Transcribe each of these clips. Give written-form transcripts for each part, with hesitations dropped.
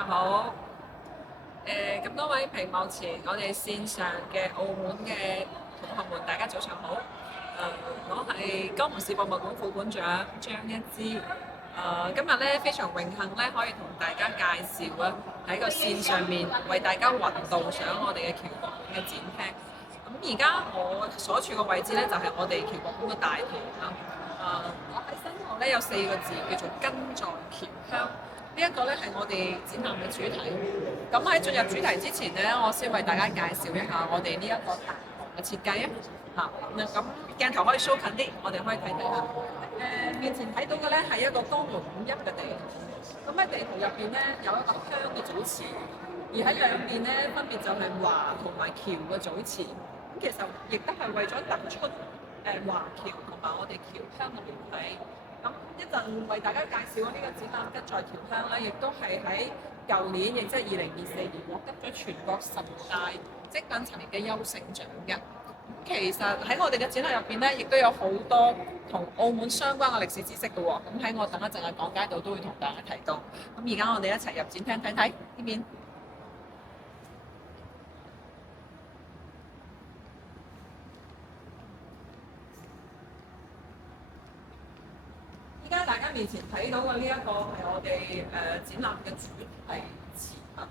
家好。咁多位屏幕前我哋線上嘅澳門嘅同學們，大家早上好。我係江門市博物館副館長張一枝。今日咧非常榮幸咧，可以同大家介紹啊喺個線上面為大家雲導賞我哋嘅僑博館嘅展廳。咁而家我所處嘅位置咧，就係我哋僑博館嘅大堂啦。我喺身後咧有4個字叫做根在僑鄉。呢一個咧係我哋展覽嘅主題。咁喺進入主題之前咧，我先為大家介紹一下我哋呢一個大堂嘅設計啊。咁鏡頭可以 show 近啲，我哋可以睇睇下。面前睇到嘅咧係一個江門5邑嘅地圖。咁喺地圖入邊咧有一個鄉嘅組詞，而喺兩邊咧分別就係華同埋僑嘅組詞。咁其實亦都係為咗突出華僑同埋我哋僑鄉嘅聯繫。咁一陣為大家介紹呢個展覽《根在僑鄉》咧，亦都係喺舊年，亦即係2024年獲得咗全國10大精品陳列嘅優勝獎嘅。其實喺我哋嘅展覽入邊咧，亦都有好多同澳門相關嘅歷史知識嘅喎。咁喺我等一陣嘅講解度都會同大家提到。咁而家我哋一齊入展廳睇睇呢邊。而家大家面前睇到嘅呢一個係我哋展覽嘅主題詞啊。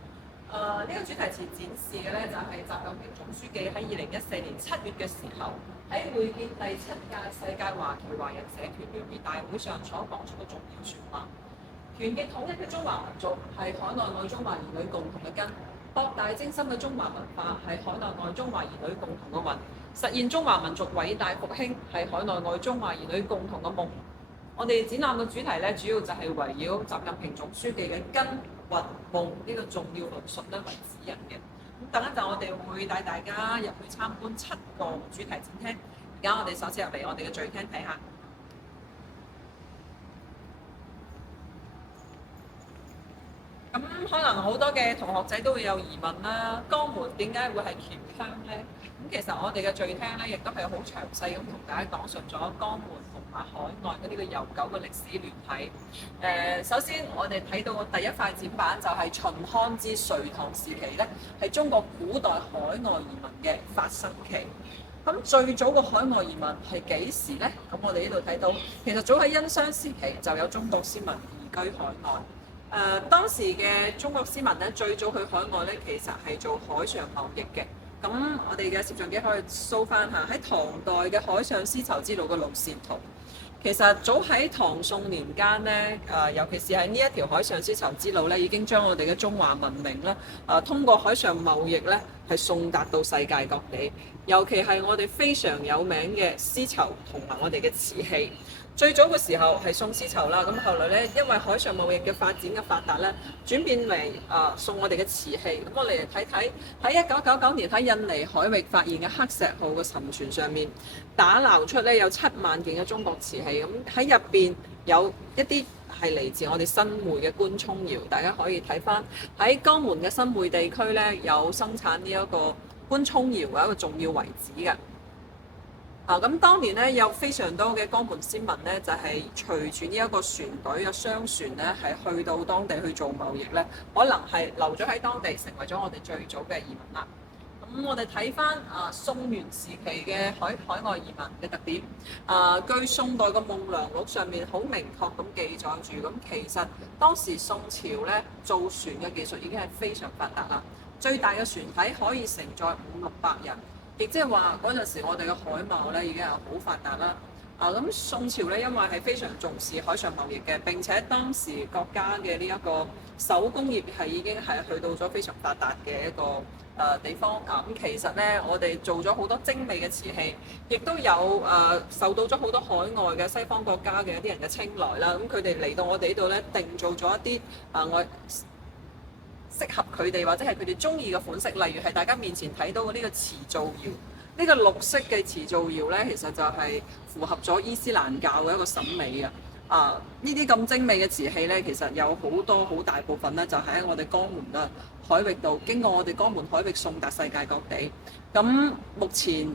呢個主題詞展示嘅咧就係習近平總書記喺2014年7月嘅時候喺會見第7屆世界華僑華人社團聯誼大會上所講出嘅重要説話。團結統一嘅中華民族係海內外中華兒女共同嘅根，博大精深嘅中華文化係海內外中華兒女共同嘅魂，實現中華民族偉大復興係海內外中華兒女共同嘅夢。我哋展覽嘅主題咧，主要就係圍繞習近平總書記嘅根、魂、夢呢個重要論述咧為指引嘅。咁等一陣，我哋會帶大家入去參觀7個主題展廳。而家我哋首先入嚟我哋嘅聚廳睇下。咁可能好多嘅同學仔都會有疑問啦，江門點解會係僑鄉咧？咁其實我哋嘅聚廳咧，亦都係好詳細咁同大家講述咗江門同埋海外嗰啲嘅悠久嘅歷史聯繫。首先我哋睇到嘅第一塊展板就係秦漢至隋唐時期咧，係中國古代海外移民嘅發生期。咁最早嘅海外移民係幾時咧？咁我哋呢度睇到，其實早喺殷商時期就有中國先民移居海外。當時嘅中國先民咧，最早去海外咧，其實係做海上貿易嘅。咁我哋嘅攝像機可以 show 翻下喺唐代嘅海上絲綢之路嘅路線圖。其實早喺唐宋年間咧，尤其是喺呢一條海上絲綢之路咧，已經將我哋嘅中華文明咧，通過海上貿易咧，係送達到世界各地。尤其係我哋非常有名嘅絲綢同埋我哋嘅瓷器。最早嘅時候係送絲綢啦，咁後來咧，因為海上貿易嘅發展嘅發達咧，轉變為送我哋嘅瓷器。咁我哋嚟睇睇喺1999年喺印尼海域發現嘅黑石號嘅沉船上面，打撈出咧有7萬件嘅中國瓷器。咁喺入邊有一啲係嚟自我哋新會嘅官涌窯，大家可以睇翻喺江門嘅新會地區咧，有生產呢一個官涌窯嘅一個重要遺址嘅。咁當年咧有非常多嘅江門先民咧，就係隨住呢一個船隊嘅商船咧，係去到當地去做貿易咧，可能係留咗喺當地，成為咗我哋最早嘅移民啦。咁我哋睇翻宋元時期嘅海外移民嘅特點。據宋代嘅《夢良錄》上面好明確咁記載住，咁其實當時宋朝咧造船嘅技術已經係非常發達啦，最大嘅船體可以承載500-600人。亦即係話嗰陣時，我哋嘅海貿咧已經係好發達啦。咁宋朝咧，因為係非常重視海上貿易嘅，並且當時國家嘅呢一個手工業係已經係去到咗非常發達嘅一個地方。咁其實咧，我哋做咗好多精美嘅瓷器，亦都有受到咗好多海外嘅西方國家嘅一啲人嘅青睞啦。咁佢哋嚟到我哋呢度咧，定做咗一啲我適合佢哋或者係佢哋中意嘅款式，例如係大家面前睇到嘅呢個瓷造窯，呢個綠色嘅瓷造窯咧，其實就係符合咗伊斯蘭教嘅一個審美嘅。呢啲咁精美嘅瓷器咧，其實有好大部分咧，就喺我哋江門嘅海域度，經過我哋江門海域送達世界各地。咁目前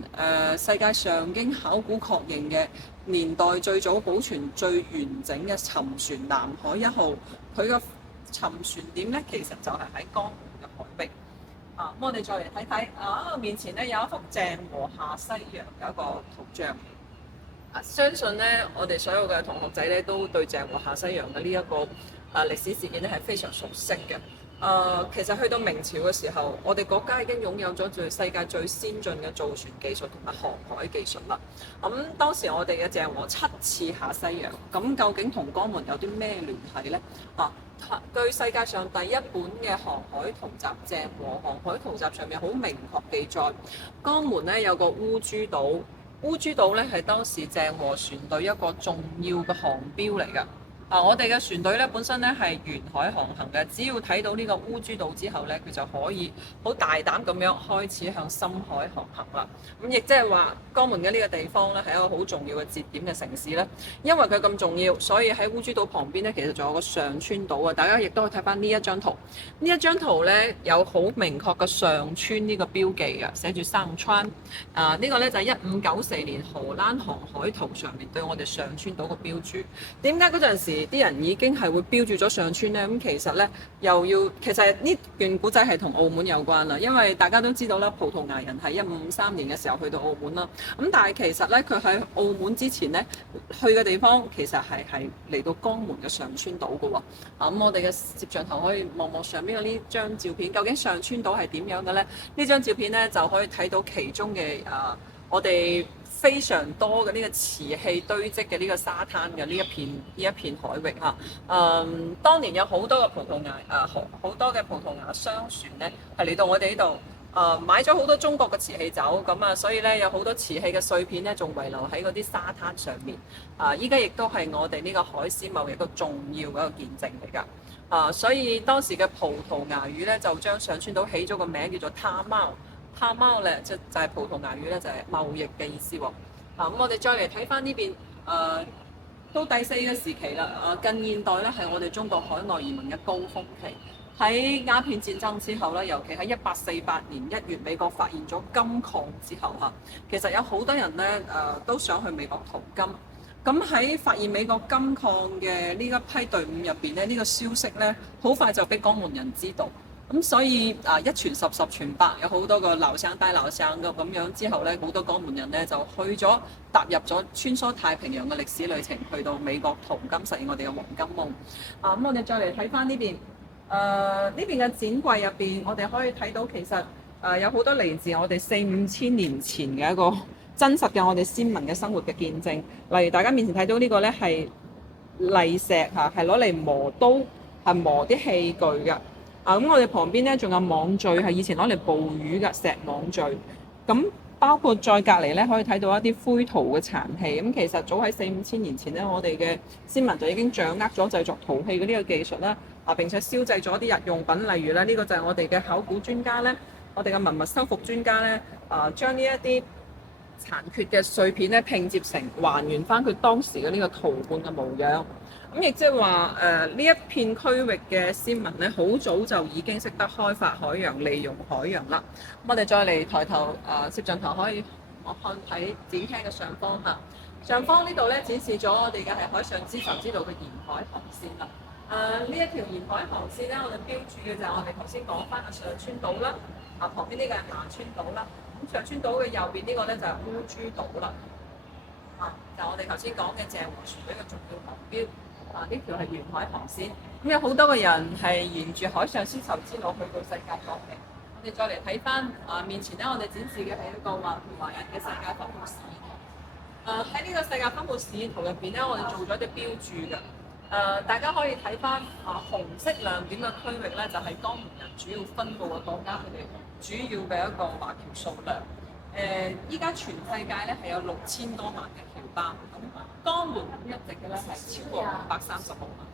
世界上經考古確認嘅年代最早保存最完整嘅沉船南海1號，佢嘅沉船點咧，其實就係喺江門嘅海域。咁我哋再嚟睇睇面前咧有一幅鄭和下西洋嘅一個圖像。相信咧，我哋所有嘅同學仔咧都對鄭和下西洋嘅呢一個歷史事件咧係非常熟悉嘅。其實去到明朝嘅時候，我哋國家已經擁有咗世界最先進嘅造船技術同埋航海技術啦。當時我哋嘅鄭和7次下西洋，咁究竟同江門有啲咩聯繫呢？據世界上第一本嘅航海圖集《鄭和航海圖集》上面好明確記載，江門咧有個烏珠島，烏珠島咧係當時鄭和船隊一個重要嘅航標嚟㗎。我哋嘅船隊咧本身咧係沿海航行嘅，只要睇到呢個烏珠島之後咧，佢就可以好大膽咁樣開始向深海航行啦。咁亦即係話江門嘅呢個地方咧係一個好重要嘅節點嘅城市咧，因為佢咁重要，所以喺烏珠島旁邊咧其實仲有個上川島啊！大家亦都可以睇翻呢一張圖，呢一張圖咧有好明確嘅上川呢個標記嘅，寫住上川。呢個咧就係1594年荷蘭航海圖上面對我哋上川島個標注。點解嗰陣時啲人已經係會標注咗上川呢？咁其實呢，其實呢段古仔係同澳門有關啦，因為大家都知道啦，葡萄牙人係1553年嘅時候去到澳門啦。咁但係其實呢，佢喺澳門之前呢，去嘅地方其實係嚟到江門嘅上川島嘅喎。咁我哋嘅攝像頭可以望望上邊嘅呢張照片，究竟上川島係點樣嘅呢？呢張照片呢，就可以睇到其中嘅我哋非常多嘅呢個瓷器堆積嘅呢個沙灘嘅呢一片海域嚇。當年有好多嘅葡萄牙好多嘅葡萄牙商船咧係嚟到我哋呢度買咗好多中國嘅瓷器走，咁所以咧有好多瓷器嘅碎片咧仲遺留喺嗰啲沙灘上面。依家亦都係我哋呢個海鮮貿易一個重要嘅一個見證嚟㗎。所以當時嘅葡萄牙語咧就將上川島起咗個名叫做他貓。他貓咧就係葡萄牙語咧就係貿易嘅意思喎。咁我哋再嚟睇翻呢邊，到第4個時期啦。近現代咧係我哋中國海外移民嘅高峰期。喺鴉片戰爭之後咧，尤其喺1848年1月美國發現咗金礦之後其實有好多人咧都想去美國淘金。咁喺發現美國金礦嘅呢一批隊伍入邊咧，呢個消息咧好快就俾江門人知道。咁所以一傳十，十傳百，有好多個老鄉帶老鄉嘅咁樣之後咧，好多江門人咧就去咗踏入咗穿梭太平洋嘅歷史旅程，去到美國淘金實現我哋嘅黃金夢。咁我哋再嚟睇翻呢邊，呢邊嘅展櫃入邊，我哋可以睇到其實有好多嚟自我哋4、5千年前嘅一個真實嘅我哋先民嘅生活嘅見證。例如大家面前睇到呢個咧係礫石嚇，係攞嚟磨刀，係磨啲器具嘅。咁我哋旁邊咧仲有網具，係以前攞嚟捕魚嘅石網具。咁包括再隔離咧，可以睇到一啲灰陶嘅殘器。咁其實早喺4、5千年前咧，我哋嘅先民就已經掌握咗製作陶器嘅呢個技術啦。並且燒製咗啲日用品，例如咧呢個就係我哋嘅考古專家咧，我哋嘅文物修復專家咧，將呢一啲殘缺嘅碎片咧拼接成還原翻佢當時嘅呢個陶罐嘅模樣。咁亦即係話呢一片區域嘅先民咧，好早就已經識得開發海洋、利用海洋啦。咁我哋再嚟抬頭攝像頭可以我看睇展廳嘅上方嚇。上方呢度咧展示咗我哋嘅係海上絲綢之路嘅沿海航線啦。呢一條沿海航線咧，我哋標注嘅就係我哋頭先講翻嘅上川島啦。旁邊呢個係下川島啦。咁上川島嘅右邊呢個咧就係烏珠島啦。就我哋頭先講嘅鄭和船隊嘅重要航標。呢條係沿海航線，咁有好多個人係沿住海上絲綢之路去到世界各地。我哋再嚟睇翻面前咧，我哋展示嘅係一個華人嘅世界分佈示意圖。喺呢個世界分佈示意圖入邊咧，我哋做咗啲標注嘅。大家可以睇翻紅色亮點嘅區域咧，就係江門人主要分佈嘅國家，佢哋主要嘅一個華僑數量。依家全世界咧係有6000多萬嘅僑胞，咁江門一直嘅咧係超過530萬。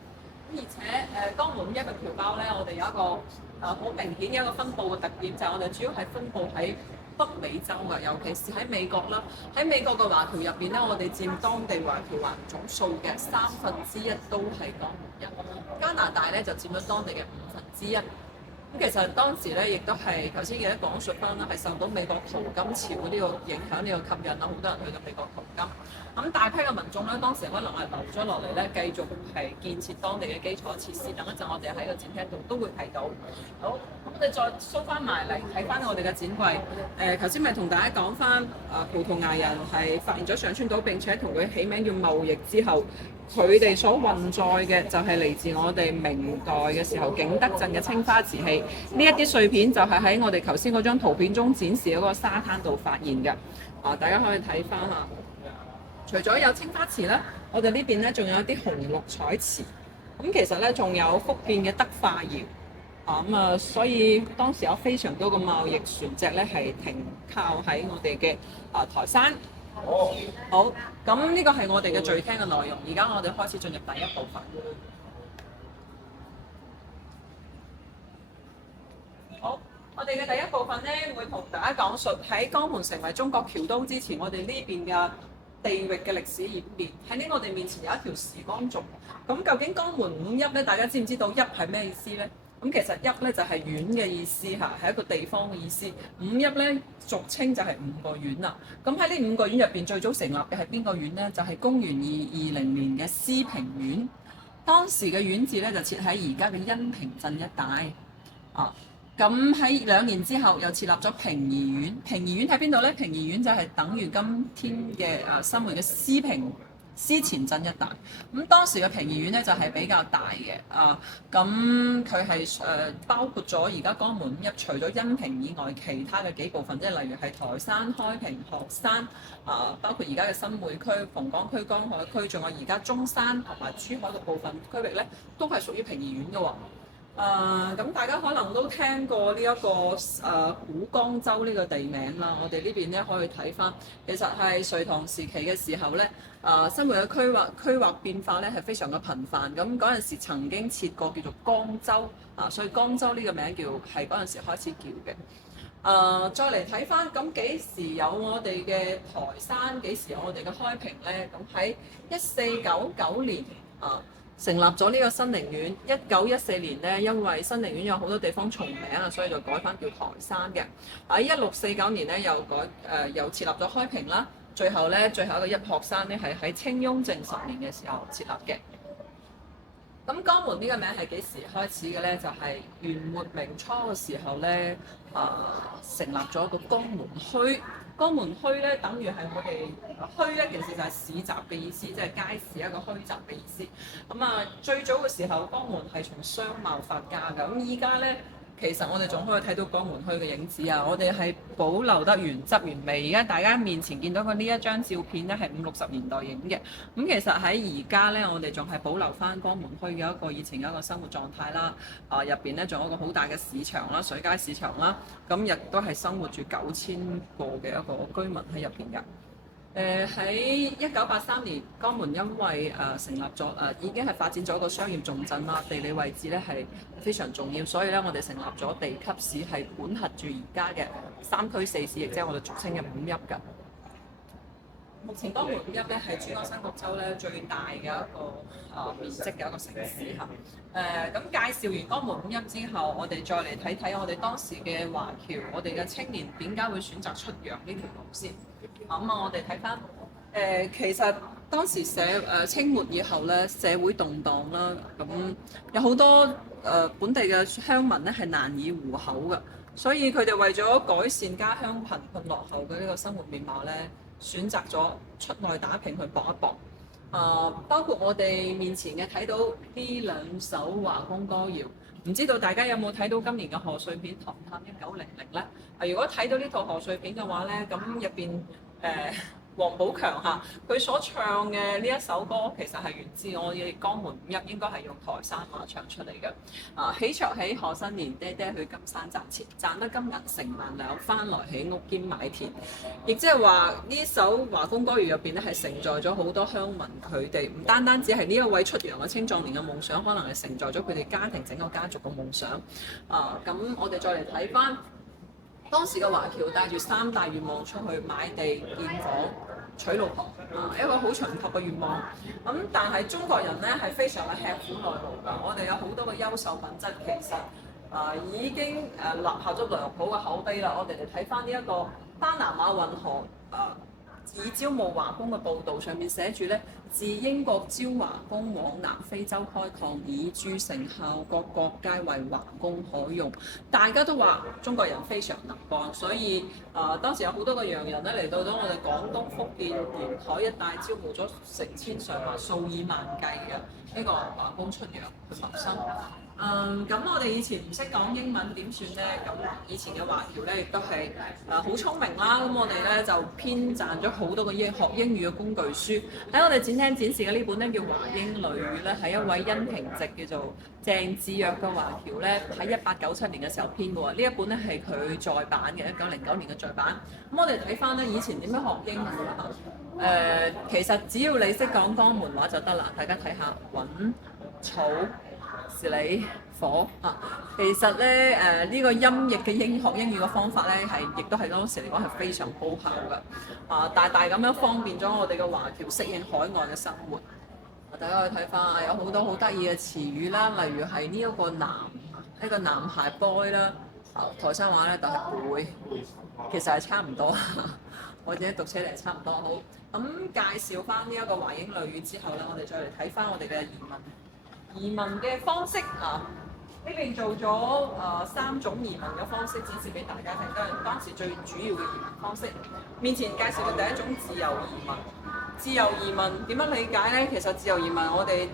咁而且江門一個僑胞咧，我哋有一個好明顯嘅一個分佈嘅特點，就係我哋主要係分佈喺北美洲嘅，尤其是喺美國啦。喺美國嘅華僑入邊咧，我哋佔當地華僑華總數嘅1/3都係江門人。加拿大咧就佔咗當地嘅1/5。咁其實當時咧，亦都係頭先記得講述翻啦，係受到美國淘金潮呢個影響，呢個吸引啦，好多人去到美國淘金。咁大批嘅民眾咧，當時可能係留咗落嚟咧，繼續係建設當地嘅基礎設施。等一陣，我哋喺個展廳度都會睇到。好，咁我哋再梳翻埋嚟睇翻我哋嘅展櫃。頭先咪同大家講翻，葡萄牙人係發現咗上川島並且同佢起名叫貿易之後，佢哋所運載嘅就係嚟自我哋明代嘅時候景德鎮嘅青花瓷器。呢一啲碎片就係喺我哋頭先嗰張圖片中展示嗰個沙灘度發現嘅。大家可以睇翻啊。除咗有青花瓷啦，我哋呢邊咧仲有一啲紅綠彩瓷。咁其實咧仲有福建嘅德化窯。所以當時有非常多嘅貿易船隻咧係停靠喺我哋嘅台山。好，咁呢個係我哋嘅序廳嘅內容。而家我哋開始進入第一部分。好，我哋嘅第一部分咧會同大家講述喺江門成為中國僑都之前，我哋呢邊嘅地域嘅歷史演變。喺呢我哋面前有一條時光軸。咁究竟江門五邑咧，大家知唔知道邑係咩意思咧？咁其實邑咧就係縣嘅意思嚇，係一個地方嘅意思。五邑咧俗稱就係五個縣啦。咁喺呢五個縣入邊，最早成立嘅係邊個縣咧？就係公元220年嘅施平縣。當時嘅縣治咧就設喺而家嘅恩平鎮一帶。咁喺2年之後又設立咗平宜縣。平宜縣喺邊度咧？平宜縣就係等於今天嘅新會嘅司前鎮一帶。咁當時嘅平宜縣咧就係比較大嘅。咁佢係包括咗而家江門五邑除咗恩平以外其他嘅幾部分，即係例如係台山、開平、鶴山，包括而家嘅新會區、鳳崗區、江海區，仲有而家中山同埋珠海嘅部分區域咧，都係屬於平宜縣嘅喎。咁大家可能都聽過呢一個古江州呢個地名啦。我哋呢邊咧可以睇翻，其實係隋唐時期嘅時候咧，新會嘅區劃變化咧係非常嘅頻繁。咁嗰陣時曾經設過叫做江州，所以江州呢個名叫係嗰陣時開始叫嘅。再嚟睇翻，咁幾時有我哋嘅台山？幾時有我哋嘅開平咧？咁喺1499年成立咗呢個新寧縣。1914年咧，因為新寧縣有好多地方重名所以就改翻叫台山嘅。喺1649年咧，又設立咗開平啦。最後一個一鶴山咧，係喺清雍正10年嘅時候設立嘅。咁江門呢個名係幾時開始嘅咧？就係元末明初嘅時候咧，成立咗一個江門墟。江門墟咧，等於係我哋墟一件事，就係市集嘅意思，即係街市一個墟集嘅意思。最早嘅時候，江門係從商貿發家㗎。咁依家咧，其實我哋仲可以睇到江門墟嘅影子啊！我哋係保留得原汁原味。而家大家面前見到嘅呢一張照片咧，係50、60年代影嘅。咁其實喺而家咧，我哋仲係保留翻江門墟嘅一個以前嘅一個生活狀態啦。入邊咧仲有一個好大嘅市場啦，水街市場啦。咁亦都係生活住9000個嘅一個居民喺入邊㗎。喺1983年，江門因為成立咗已經係發展咗一個商業重鎮啦，地理位置咧係非常重要，所以咧我哋成立咗地級市，係管轄住而家嘅3區4市，亦即係我哋俗稱嘅五邑㗎。目前江門五邑咧係珠江三角洲咧最大嘅一個面積嘅一個城市嚇。咁介紹完江門五邑之後，我哋再嚟睇睇我哋當時嘅華僑，我哋嘅青年點解會選擇出洋呢條路先。我哋睇翻其實當時清末以後咧，社會動盪啦，咁有好多本地嘅鄉民咧係難以糊口嘅，所以佢哋為咗改善家鄉貧困落後嘅呢個生活面貌咧，選擇咗出外打拼去搏一搏。包括我哋面前嘅睇到呢2首華工歌謠，唔知道大家有冇睇到今年嘅賀歲片《唐探1900》咧？如果睇到呢套賀歲片嘅話咧，咁入邊王寶強嚇佢所唱嘅呢一首歌，其實係源自我哋江門五邑，應該係用台山話唱出嚟嘅。喜鵲喜賀新年，爹爹去金山賺錢，賺得金銀成萬兩，翻來起屋兼買田。亦即係話呢首華工歌謠入邊咧，係承載咗好多鄉民佢哋唔單單只係呢一位出洋嘅青壯年嘅夢想，可能係承載咗佢哋家庭整個家族嘅夢想。咁我哋再嚟睇翻。當時嘅華僑帶住3大願望出去買地建房娶老婆，一個好長遠嘅願望。但係中國人咧係非常嘅吃苦耐勞㗎。我哋有好多嘅優秀品質，其實已經立下咗良好嘅口碑啦。我哋嚟睇翻呢一個巴拿馬運河以招募華工嘅報導，上面寫住咧，自英國招華工往南非洲開礦，已鑄成效，各國皆為華工可用。大家都話中國人非常能幹，所以當時有好多個洋人咧嚟到咗我哋廣東、福建沿海一帶，招募咗成千上萬、數以萬計嘅呢個華工出洋去謀生。咁我哋以前唔識講英文點算呢？咁以前嘅華僑咧亦都係好聰明啦。咁我哋咧就編撰咗好多個學英語嘅工具書。喺我哋展示嘅呢本咧叫《華英女語》咧，係一位因平籍叫做鄭志躍嘅華僑咧喺1897年嘅時候編嘅喎。呢一本咧係佢再版嘅1909年嘅再版。咁我哋睇翻咧以前點樣學英語啦？其實只要你識講江門話就得啦。大家睇下揾草。是你火其實咧呢個音譯嘅學英語嘅方法咧亦都係當時嚟講係非常高效嘅大大咁樣方便咗我哋嘅華僑適應海外嘅生活。大家可以睇翻有好多好得意嘅詞語啦，例如係呢一個男孩 boy 啦，台山話咧就係 boy，其實係差唔多，我自己讀起嚟差唔多。好，咁介紹翻呢一個華英女語之後咧，我哋再嚟睇翻我哋嘅移民嘅方式呢邊做咗3種移民嘅方式展示俾大家睇，都係當時最主要嘅移民方式。面前介紹嘅第一種自由移民，自由移民點樣理解呢？其實自由移民我哋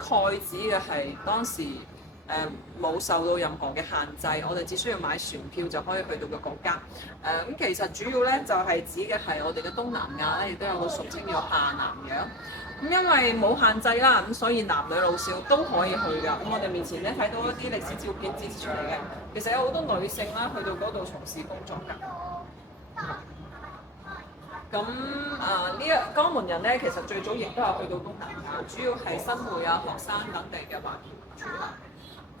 概指嘅係當時冇受到任何嘅限制，我哋只需要買船票就可以去到個國家。咁其實主要咧就係指嘅係我哋嘅東南亞咧，亦都有個俗稱叫下南洋。咁因為冇限制啦，咁所以男女老少都可以去㗎。咁我哋面前咧睇到一啲歷史照片展示出嚟嘅，其實有好多女性啦去到嗰度從事工作㗎。咁呢江門人咧，其實最早亦都有去到東南亞，主要係新會學生等地嘅華僑主流。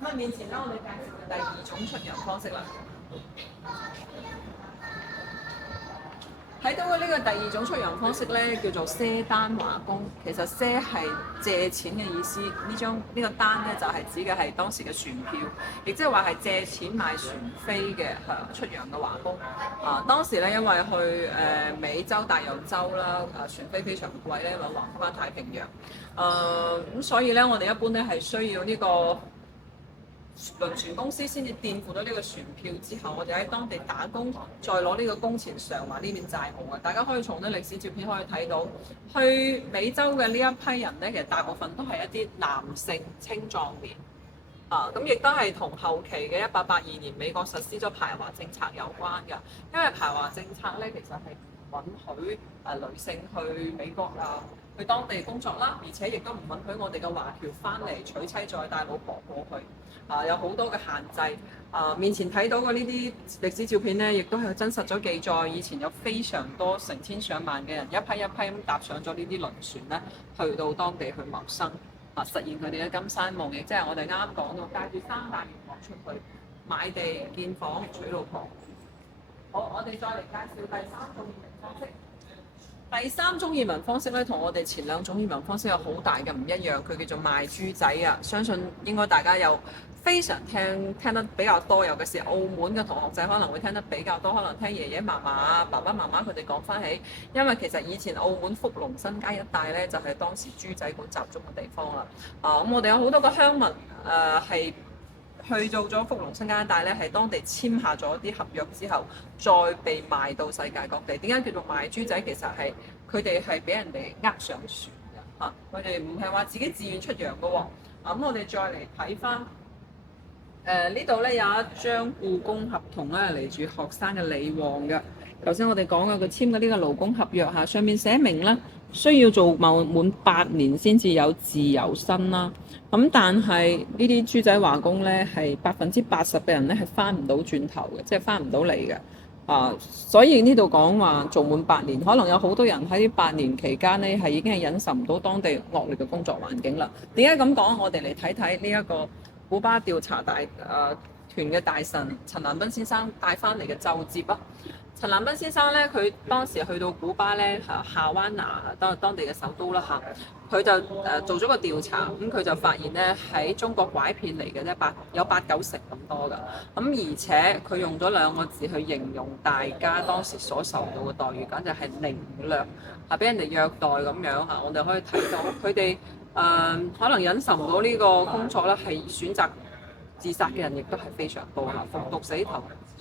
咁面前咧，我哋介紹嘅第2種出洋方式啦。睇到嘅呢個第2種出洋方式咧，叫做賒單華工。其實賒係借錢嘅意思，呢個單咧就係指嘅係當時嘅船票，亦即係話係借錢買船飛嘅出洋嘅華工。當時咧因為去美洲、大洋洲啦，船飛非常貴咧，橫跨太平洋。咁所以咧，我哋一般咧係需要呢個輪船公司先至墊付咗呢個船票之後，我哋喺當地打工，再攞呢個工錢償還呢邊債務嘅。大家可以從啲歷史照片可以睇到，去美洲嘅呢一批人咧，其實大部分都係一啲男性青壯年。咁亦都係同後期嘅1882年美國實施咗排華政策有關嘅，因為排華政策咧其實係唔允許女性去美國去當地工作啦，而且亦都唔允許我哋嘅華僑翻嚟娶妻再帶老婆過去。有好多嘅限制。面前睇到嘅呢啲歷史照片咧，亦都係真實咗記載。以前有非常多成千上萬嘅人一批一批咁搭上咗呢啲輪船咧，去到當地去謀生，實現佢哋嘅金山夢，亦即係我哋啱啱講到帶住3大願望出去買地建房娶老婆。好，我哋再嚟介紹第3種移民方式。第3種移民方式咧，同我哋前2種移民方式有好大嘅唔一樣，佢叫做賣豬仔啊！相信應該大家有非常聽得比較多，尤其是澳門嘅同學仔可能會聽得比較多，可能聽爺爺嫲嫲啊、爸爸媽媽佢哋講翻起，因為其實以前澳門福隆新街一帶咧，就係當時豬仔館集中嘅地方啦。咁我哋有好多個鄉民係去到咗福隆新街一帶咧，係當地簽下咗啲合約之後，再被賣到世界各地。點解叫做賣豬仔？其實係佢哋係俾人哋上船嘅，佢哋唔係話自己自願出洋嘅喎。咁我哋再嚟睇翻。呢度咧有一張僱工合同咧，嚟自學生嘅李旺嘅。頭先我哋講嘅佢簽嘅呢個勞工合約嚇，上面寫明咧需要做滿8年先至有自由身啦。咁但係呢啲豬仔華工咧係80%嘅人咧係翻唔到轉頭嘅，即係翻唔到嚟嘅。所以呢度講話做滿8年，可能有好多人喺呢8年期間咧係已經係忍受唔到當地惡劣嘅工作環境啦。點解咁講？我哋嚟睇睇呢一個古巴調查團嘅大臣陳蘭斌先生帶翻嚟嘅奏摺啊！陳南斌先生咧，佢當時去到古巴咧，夏灣拿當地嘅首都啦嚇，佢就做咗個調查，佢就發現咧喺中國拐騙嚟嘅咧有8、9成咁多㗎，而且佢用咗2個字去形容大家當時所受到嘅待遇，簡直係凌虐，俾人哋虐待咁樣嚇，我哋可以睇到佢哋可能忍受唔到呢個工作咧，係選擇自殺嘅人亦都係非常多嚇，服毒死、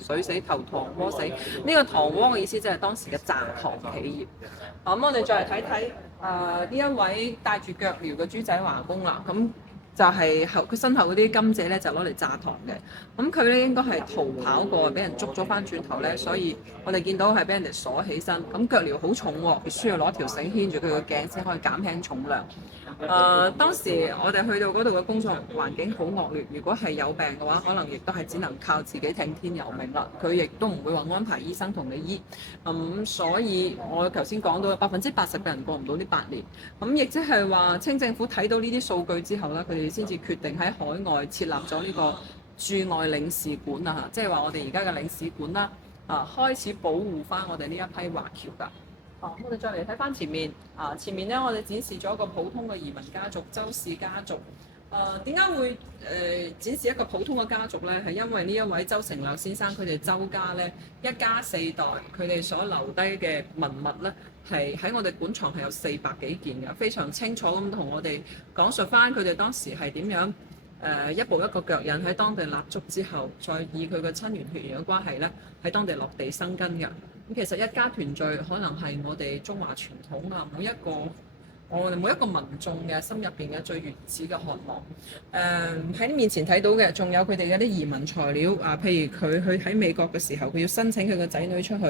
水死、投糖鍋死。呢個糖鍋嘅意思即係當時嘅蔗糖企業。咁我哋再嚟睇睇呢一位戴住腳鐐嘅豬仔華工啦。咁就係佢身後嗰啲甘蔗咧，就攞嚟榨糖嘅。咁佢咧應該係逃跑過，俾人捉咗翻轉頭咧，所以我哋見到係俾人哋鎖起身。咁腳鐐好重喎，佢需要攞條繩牽住佢個頸先可以減輕重量。當時我哋去到嗰度嘅工作環境好惡劣，如果係有病嘅話，可能亦都係只能靠自己聽天由命啦。佢亦都唔會話安排醫生同你醫，所以我頭先講到80%嘅人過唔到呢8年，亦即係話清政府睇到呢啲數據之後咧，佢哋先至決定喺海外設立咗呢個駐外領事館啊，即係話我哋而家嘅領事館啦，開始保護翻我哋呢一批華僑㗎。我哋再嚟睇翻前面，前面咧我哋展示咗一個普通嘅移民家族周氏家族。點解會展示一個普通嘅家族咧？係因為呢一位周成亮先生佢哋周家咧一家4代，佢哋所留低嘅文物咧係喺我哋館藏係有400幾件嘅，非常清楚咁同我哋講述翻佢哋當時係點樣一步一個腳印喺當地立足之後，再以佢嘅親緣血緣嘅關係咧喺當地落地生根嘅。咁其實一家團聚可能係我哋中華傳統啊，我哋每一個民眾嘅心入邊嘅最原始嘅渴望。喺面前睇到嘅，仲有佢哋嘅啲移民材料譬如佢去喺美國嘅時候，佢要申請佢個仔女出去，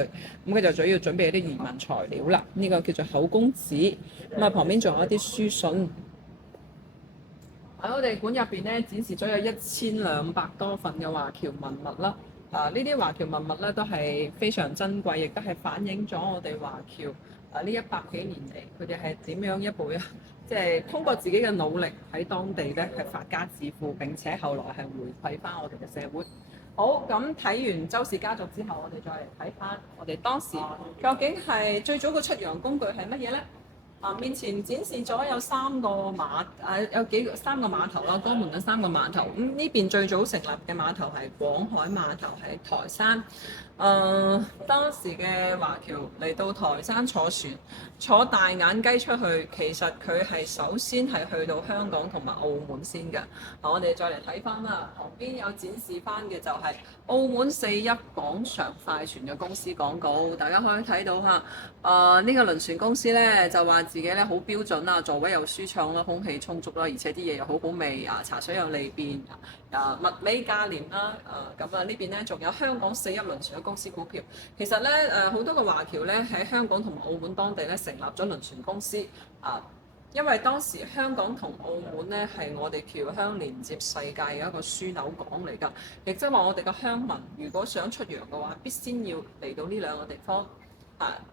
佢就要準備一啲移民材料啦。呢個叫做口供紙。旁邊仲有一啲書信。喺我哋館入邊咧，展示咗有1200多份嘅華僑文物啦。呢啲華僑文物咧都係非常珍貴，亦都係反映咗我哋華僑呢100幾年嚟，佢哋係點樣一步即係通過自己嘅努力喺當地咧係發家致富，並且後來係回饋翻我哋嘅社會。好，咁睇完周氏家族之後，我哋再嚟睇翻我哋當時究竟係最早嘅出洋工具係乜嘢咧？面前展示咗有3個3個碼頭啦，江門嘅3個碼頭。呢邊最早成立嘅碼頭係廣海碼頭，喺台山。當時嘅華僑嚟到台山坐大眼雞出去，其實佢係首先係去到香港同埋澳門先㗎。我哋再嚟睇翻啦，旁邊有展示翻嘅就係澳門41廣長快船嘅公司廣告，大家可以睇到嚇。呢個輪船公司咧就話自己咧好標準啦，座位又舒暢啦，空氣充足啦，而且啲嘢又好好味茶水又利便物美價廉啦。呢邊咧仲有香港41輪船嘅公司股票。其實咧好多個華僑咧喺香港同埋澳門當地咧成立咗輪船公司因為當時香港同澳門咧係我哋僑鄉連接世界嘅一個樞紐港嚟㗎，亦即係話我哋嘅鄉民如果想出洋嘅話，必先要嚟到呢2個地方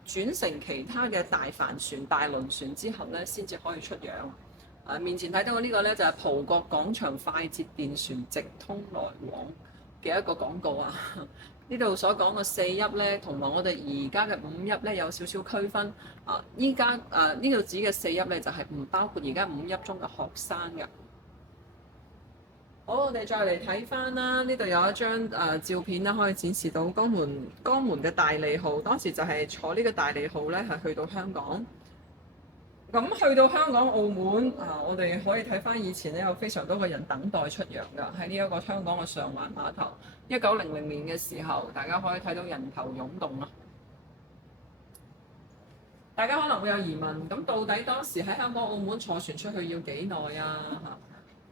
轉乘其他嘅大帆船、大輪船之後咧，先至可以出洋。面前睇到嘅呢個咧就係葡國廣場快捷電船直通來往嘅一個廣告啊！呢度所講嘅4邑咧，同埋我哋而家嘅5邑咧有少少區分。依家呢度指嘅4邑咧就係唔包括而家5邑中嘅學生嘅。好，我哋再嚟睇翻啦，呢度有一張照片啦，可以展示到江門嘅大利號，當時就係坐呢個大利號咧係去到香港。咁去到香港、澳門我哋可以睇翻以前咧有非常多嘅人等待出洋㗎，喺呢一個香港嘅上環碼頭。1900年嘅時候，大家可以睇到人頭湧動啊！大家可能會有疑問，咁到底當時喺香港、澳門坐船出去要幾耐啊？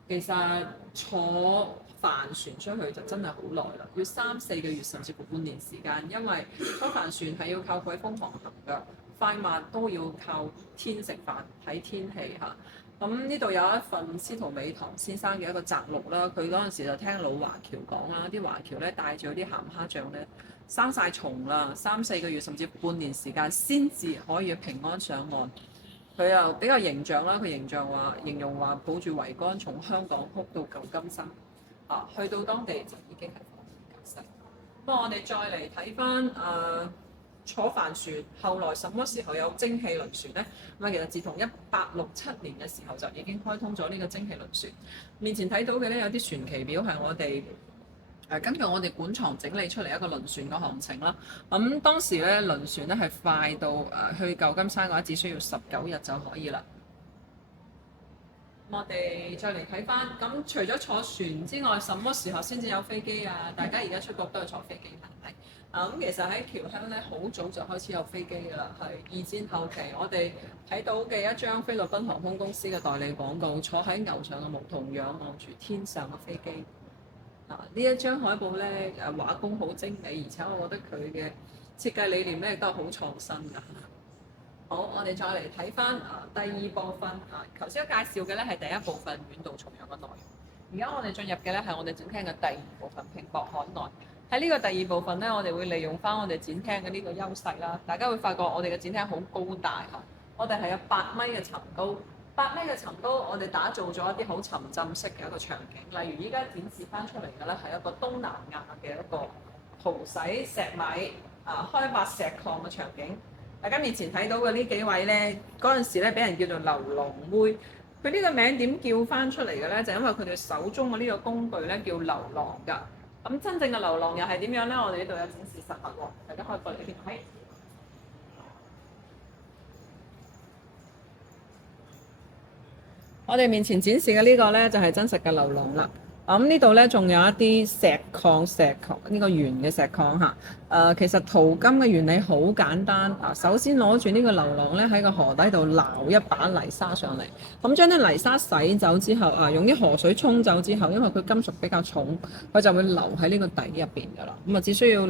其實坐帆船出去就真係好耐啦，要3、4個月甚至乎半年時間，因為坐帆船係要靠鬼風航行㗎。快慢都要靠天食飯，睇天氣嚇。咁呢度有一份司徒美堂先生嘅一個摘錄啦，佢嗰陣時就聽老華僑講啦，啲華僑咧帶住啲鹹蝦醬咧生晒蟲啦，3、4個月甚至半年時間先至可以平安上岸。佢又比較形象啦，佢形容話抱住桅杆從香港哭到舊金山，去到當地就已經係放假。不過我哋再嚟睇翻坐帆船，後來什麼時候有蒸汽輪船呢？咁其實自從1867年嘅時候就已經開通咗呢個蒸汽輪船。面前睇到嘅咧有啲船期表係我哋根據我哋館藏整理出嚟一個輪船嘅航程啦。咁當時咧輪船咧係快到去舊金山嘅話，只需要19日就可以啦。我哋再嚟睇翻，咁除咗坐船之外，什麼時候先至有飛機啊？大家而家出國都係坐飛機，係咪？咁其實喺僑鄉咧，好早就開始有飛機㗎啦。係二戰後期，我哋睇到嘅一張菲律賓航空公司嘅代理廣告，坐喺牛上嘅牧童，仰望住天上嘅飛機。呢一張海報咧，畫工好精美，而且我覺得佢嘅設計理念咧亦都係好創新㗎。好，我哋再嚟睇翻第二部分頭先介紹嘅咧係第一部分遠渡重洋嘅內容。而家我哋進入嘅咧係我哋展廳嘅第二部分拼搏海內。喺呢個第二部分咧，我哋會利用翻我哋展廳嘅呢個優勢啦。大家會發覺我哋嘅展廳好高大嚇，我哋係有8米嘅層高，8米嘅層高，我哋打造咗一啲好沉浸式嘅一個場景。例如依家展示翻出嚟嘅咧係一個東南亞嘅一個淘洗石米開挖石礦嘅場景。大家面前睇到嘅呢幾位咧，嗰陣時咧俾人叫做流浪妹。佢呢個名點叫翻出嚟嘅咧？就因為佢哋手中嘅呢個工具咧叫流浪㗎。咁真正嘅流浪又係點樣咧？我哋呢度有展示實物喎，大家可以過嚟呢邊睇。我哋面前展示嘅呢個咧就係真實嘅流浪啦。咁呢度咧仲有一啲石礦呢個圓嘅石礦嚇。其實淘金嘅原理好簡單。首先攞住呢個流浪咧喺個河底度撈一把泥沙上嚟，咁將啲泥沙洗走之後用啲河水沖走之後，因為佢金屬比較重，佢就會留喺呢個底入邊㗎啦。咁只需要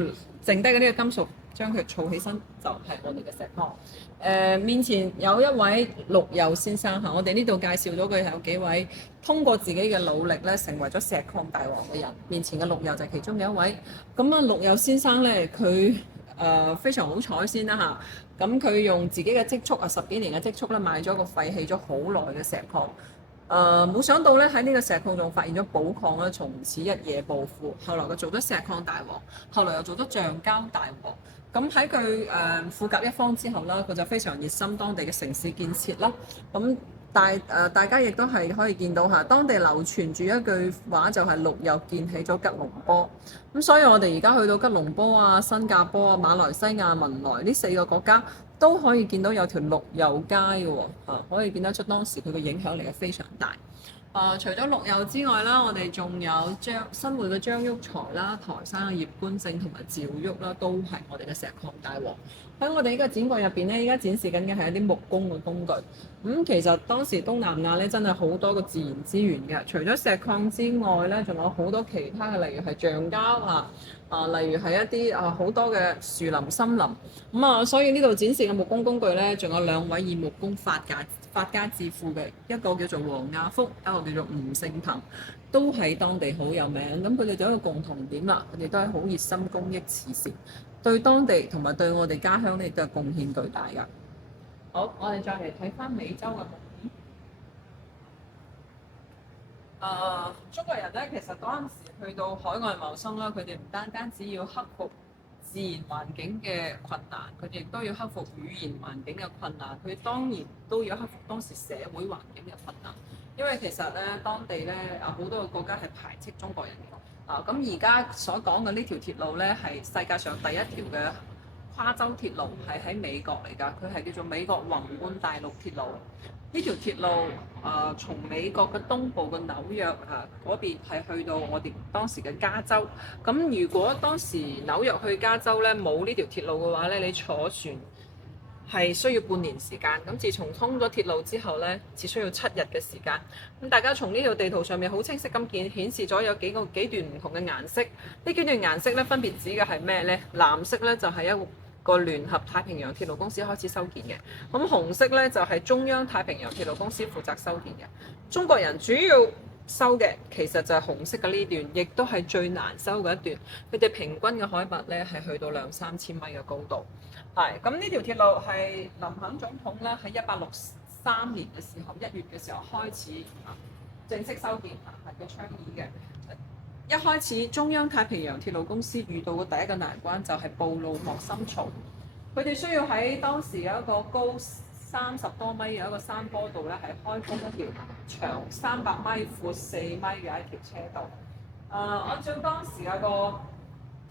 剩低嘅呢個金屬將佢儲起身，就係我哋嘅石礦。面前有一位陸游先生嚇，我哋呢度介紹咗佢有幾位通過自己嘅努力咧，成為咗石礦大王嘅人。面前嘅陸游就係其中嘅一位。咁陸游先生咧，佢非常好彩先啦嚇。咁佢用自己嘅積蓄10幾年嘅積蓄咧，買咗個廢棄咗好耐嘅石礦。冇想到咧喺呢個石礦仲發現咗寶礦咧，從此一夜暴富。後來佢做咗石礦大王，後來又做咗橡膠大王。咁喺佢富甲一方之後啦，佢就非常熱心當地嘅城市建設啦。咁大家亦都係可以見到嚇，當地流傳住一句話就係陸游建起咗吉隆坡。咁所以我哋而家去到吉隆坡新加坡馬來西亞、文萊呢4個國家都可以見到有條陸游街嘅喎，可以見得出當時佢嘅影響力係非常大。除咗陸游之外啦，我哋仲有新會嘅張旭才啦、台山嘅葉觀正同埋趙旭啦，都係我哋嘅石礦大王。喺我哋呢個展櫃入邊咧，依家展示緊嘅係一啲木工嘅工具。其實當時東南亞咧真係好多個自然資源嘅，除咗石礦之外咧，仲有好多其他嘅，例如係橡膠例如係一啲好多嘅樹林、森林。所以呢度展示嘅木工工具咧，仲有2位以木工發家致富嘅，一個叫做黃亞福，一個叫做吳勝鵬，都喺當地好有名。咁佢哋就有一個共同點啦，佢哋都係好熱心公益慈善，對當地同埋對我哋家鄉咧都係貢獻巨大㗎。好，我哋再嚟睇翻美洲嘅木片。中國人咧，其實嗰陣時去到海外謀生啦，佢哋唔單止要克服自然環境嘅困難，佢哋亦都要克服語言環境嘅困難，佢當然都要克服當時社會環境嘅困難。因為其實咧，當地咧好多個國家係排斥中國人嘅。咁而家所講嘅呢條鐵路咧，係世界上第一條嘅跨洲鐵路，係喺美國嚟㗎。佢係叫做美國宏觀大陸鐵路。呢條鐵路從美國嘅東部嘅紐約嗰邊係去到我哋當時嘅加州。咁如果當時紐約去加州咧冇呢條鐵路嘅話咧，你坐船係需要半年時間。咁自從通咗鐵路之後咧，只需要7日嘅時間。咁大家從呢條地圖上面好清晰咁顯示咗有幾段唔同嘅顏色。呢幾段顏色咧分別指嘅係咩咧？藍色咧就係一個聯合太平洋鐵路公司開始修建嘅。咁紅色咧就係中央太平洋鐵路公司負責修建嘅。中國人主要修嘅其實就係紅色嘅呢段，亦都係最難修嘅一段。佢哋平均嘅海拔咧係去到2-3千米嘅高度。咁呢條鐵路係林肯總統咧喺1863年嘅時候1月嘅時候開始正式修建嘅倡議嘅。一開始中央太平洋鐵路公司遇到嘅第一個難關就係布魯莫森槽。佢哋需要喺當時有一個高30多米嘅一個山坡度咧，係開通一條長300米、闊4米嘅一條車道。按照當時有個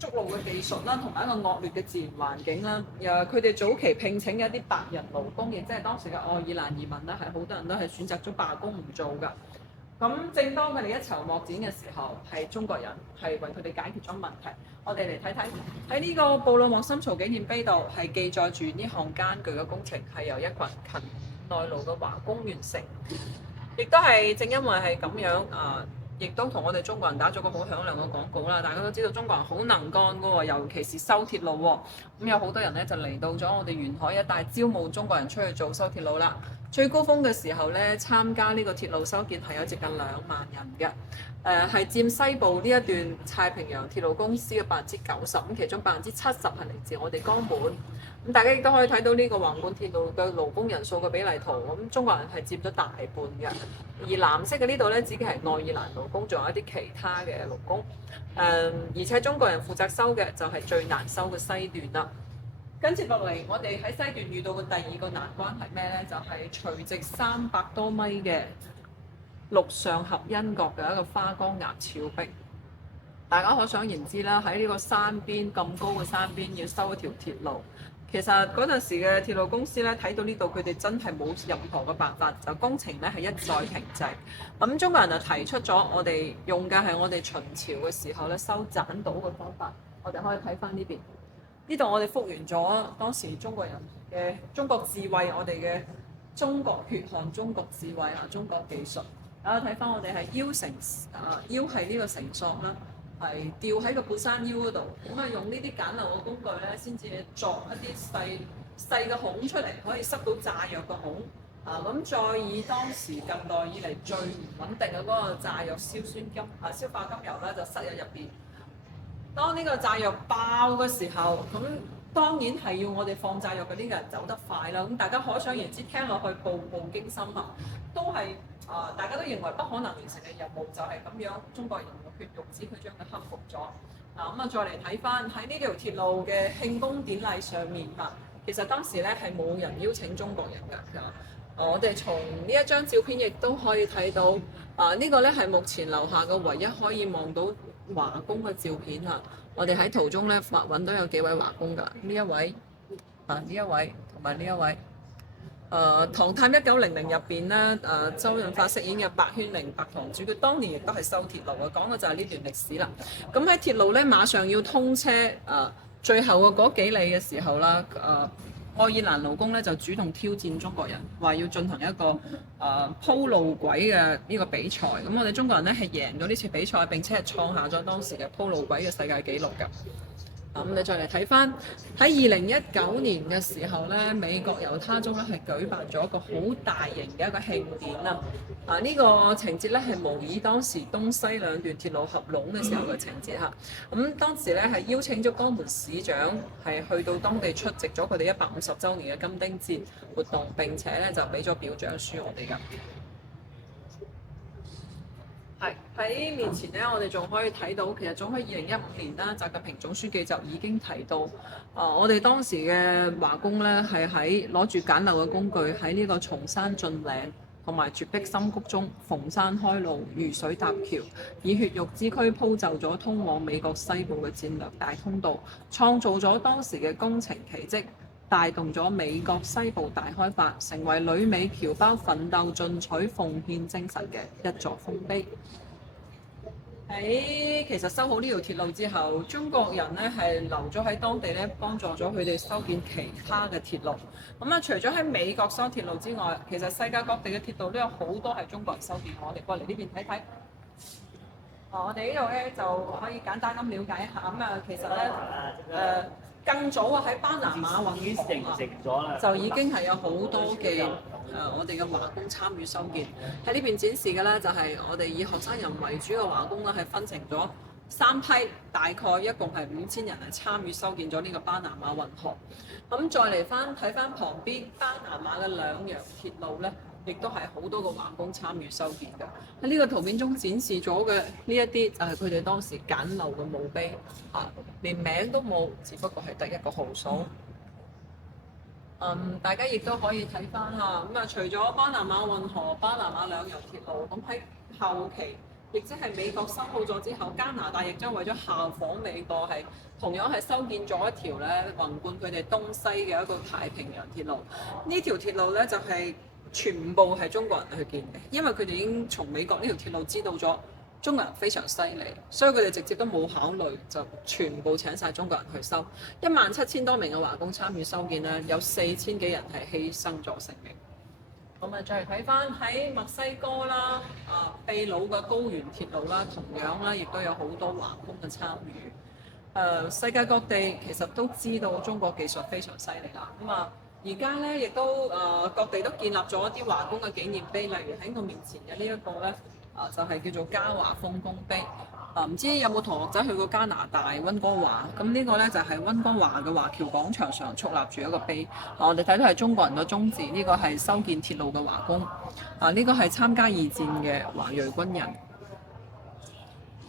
築路嘅技術啦，同埋一個惡劣嘅自然環境啦，佢哋早期聘請嘅一啲白人勞工，亦即係當時嘅愛爾蘭移民啦，係好多人都係選擇咗罷工唔做㗎。咁正當佢哋一籌莫展嘅時候，係中國人係為佢哋解決咗問題。我哋嚟睇睇喺呢個布魯莫森曹紀念碑度係記載住呢項艱巨嘅工程係由一群勤耐勞嘅華工完成，亦都係正因為係咁樣亦都同我哋中國人打咗個好響亮嘅廣告啦！大家都知道中國人好能幹㗎喎，尤其是修鐵路喎。咁有好多人咧就嚟到咗我哋沿海一帶招募中國人出去做修鐵路啦。最高峰嘅時候咧，參加呢個鐵路修建係有接近2萬人嘅，係佔西部呢一段太平洋鐵路公司嘅90%，咁其中70%係嚟自我哋江門。咁大家亦都可以睇到呢個橫貫鐵路嘅勞工人數嘅比例圖，咁中國人係佔咗大半嘅。而藍色嘅呢度咧，指嘅係愛爾蘭勞工，仲有一啲其他嘅勞工。而且中國人負責修嘅就係最難修嘅西段啦。跟住落嚟，我哋喺西段遇到嘅第二個難關係咩咧？就係垂直300多米嘅陸上合因角嘅一個花崗岩峭壁。大家可想而知啦，喺呢個山邊咁高嘅山邊要修一條鐵路。其實嗰陣時嘅鐵路公司咧睇到呢度，佢哋真係冇任何嘅辦法，就工程咧係一再停滯。咁中國人就提出咗，我哋用嘅係我哋秦朝嘅時候咧修棧島嘅方法。我哋可以睇翻呢邊，呢度我哋復原咗當時中國人嘅中國智慧，我哋嘅中國血汗、中國智慧中國技術。大家睇翻我哋係腰係呢個繩索啦。係吊喺個半山腰嗰度，咁用呢啲簡陋嘅工具咧，先至鑿一啲細嘅孔出嚟，可以塞到炸藥嘅孔。咁再以當時近代以嚟最唔穩定嘅嗰個炸藥硝化甘油咧，就塞入入邊。當呢個炸藥爆嘅時候，咁當然係要我哋放炸藥嘅呢個人走得快啦。咁大家可想而知，聽落去步步驚心都係大家都認為不可能完成嘅任務，就係咁樣中國人嘅血肉之軀將佢克服咗。再嚟睇翻喺呢條鐵路嘅慶功典禮上面其實當時咧係冇人邀請中國人㗎。我哋從呢一張照片亦都可以睇到，呢個咧係目前留下嘅唯一可以望到華工嘅照片我哋喺途中咧揾到有幾位華工㗎，呢一位同埋呢一位。《唐探1900》入邊咧，周潤發飾演嘅白圈玲白堂主，佢當年亦都係修鐵路嘅，講嘅就係呢段歷史啦。咁喺鐵路咧馬上要通車，最後嘅嗰幾里嘅時候啦，愛爾蘭勞工咧就主動挑戰中國人，話要進行一個鋪路軌嘅呢個比賽。咁我哋中國人咧係贏咗呢次比賽，並且係創下咗當時嘅鋪路軌嘅世界紀錄㗎。咁你再嚟睇翻喺2019年嘅時候咧，美國猶他州咧係舉辦咗一個好大型嘅一個慶典啦。呢個情節咧係模擬當時東西兩段鐵路合攏嘅時候嘅情節嚇。咁當時咧係邀請咗江門市長係去到當地出席咗佢哋150週年嘅金丁節活動，並且咧就俾咗表彰書我哋㗎。喺面前咧，我哋仲可以睇到，其實早喺2015年啦，習近平總書記就已經提到，我哋當時嘅華工咧係喺攞住簡陋嘅工具喺呢個崇山峻嶺同埋絕壁深谷中逢山開路、遇水搭橋，以血肉之軀鋪就咗通往美國西部嘅戰略大通道，創造咗當時嘅工程奇蹟，帶動咗美國西部大開發，成為旅美僑胞奮鬥進取奉獻精神嘅一座豐碑。喺其實修好呢條鐵路之後，中國人咧係留咗喺當地咧，幫助咗佢哋修建其他嘅鐵路。除咗喺美國修鐵路之外，其實世界各地嘅鐵路都有好多係中國人修建。我哋過嚟呢邊睇睇。我哋呢度咧就可以簡單咁了解一下。其實咧更早喺巴拿馬運河就已經係有好多嘅我哋嘅華工參與修建。喺呢邊展示嘅咧就係我哋以學生人為主嘅華工啦，係分成咗3批，大概一共係5000人係參與修建咗呢個巴拿馬運河。咁再嚟翻睇翻旁邊巴拿馬嘅兩洋鐵路咧，亦都係好多個華工參與修建㗎。喺呢個圖片中展示咗嘅呢一啲就係佢哋當時簡陋嘅墓碑，連名都冇，只不過係得一個號數。大家亦都可以睇翻啦。咁啊，除咗巴拿馬運河、巴拿馬兩油鐵路，咁喺後期，亦即係美國收好咗之後，加拿大亦將為咗效仿美國，係同樣係修建咗一條咧橫貫佢哋東西嘅一個太平洋鐵路。呢條鐵路咧就係全部係中國人去建嘅，因為佢哋已經從美國呢條鐵路知道咗中國人非常犀利，所以佢哋直接都冇考慮，就全部請晒中國人去修。17000多名嘅華工參與修建咧，有4000幾人係犧牲咗性命。咁啊，再嚟睇翻喺墨西哥啦、秘魯嘅高原鐵路啦，同樣啦，亦都有好多華工嘅參與。世界各地其實都知道中國技術非常犀利啦。咁啊，而家咧亦都各地都建立咗一啲華工嘅紀念碑，例如喺我面前嘅呢一個咧。就係叫做嘉華豐功碑。唔知有冇同學仔去過加拿大溫哥華？咁呢個咧就係溫哥華嘅華僑廣場上矗立住一個碑。我哋睇到係中國人嘅宗旨，呢個係修建鐵路嘅華工。呢個係參加二戰嘅華裔軍人。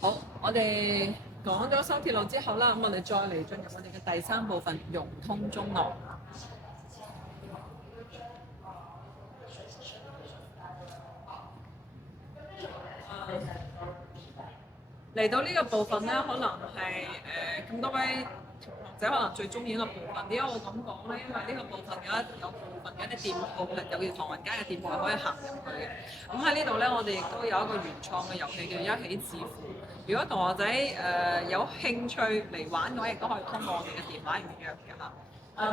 好，我哋講咗修鐵路之後啦，咁我哋再嚟進入我哋嘅第3部分，融通中俄。嚟到呢個部分咧，可能係咁多位同學仔可能最中意呢個部分。點解我咁講咧？因為呢個部分有部分嘅一啲店鋪係有叫唐人街嘅店鋪係可以行入去嘅。咁喺呢度咧，我哋亦都有一個原創嘅遊戲叫一起致富。如果同學仔有興趣嚟玩嘅話，亦都可以通過我哋嘅電話預約嘅嚇。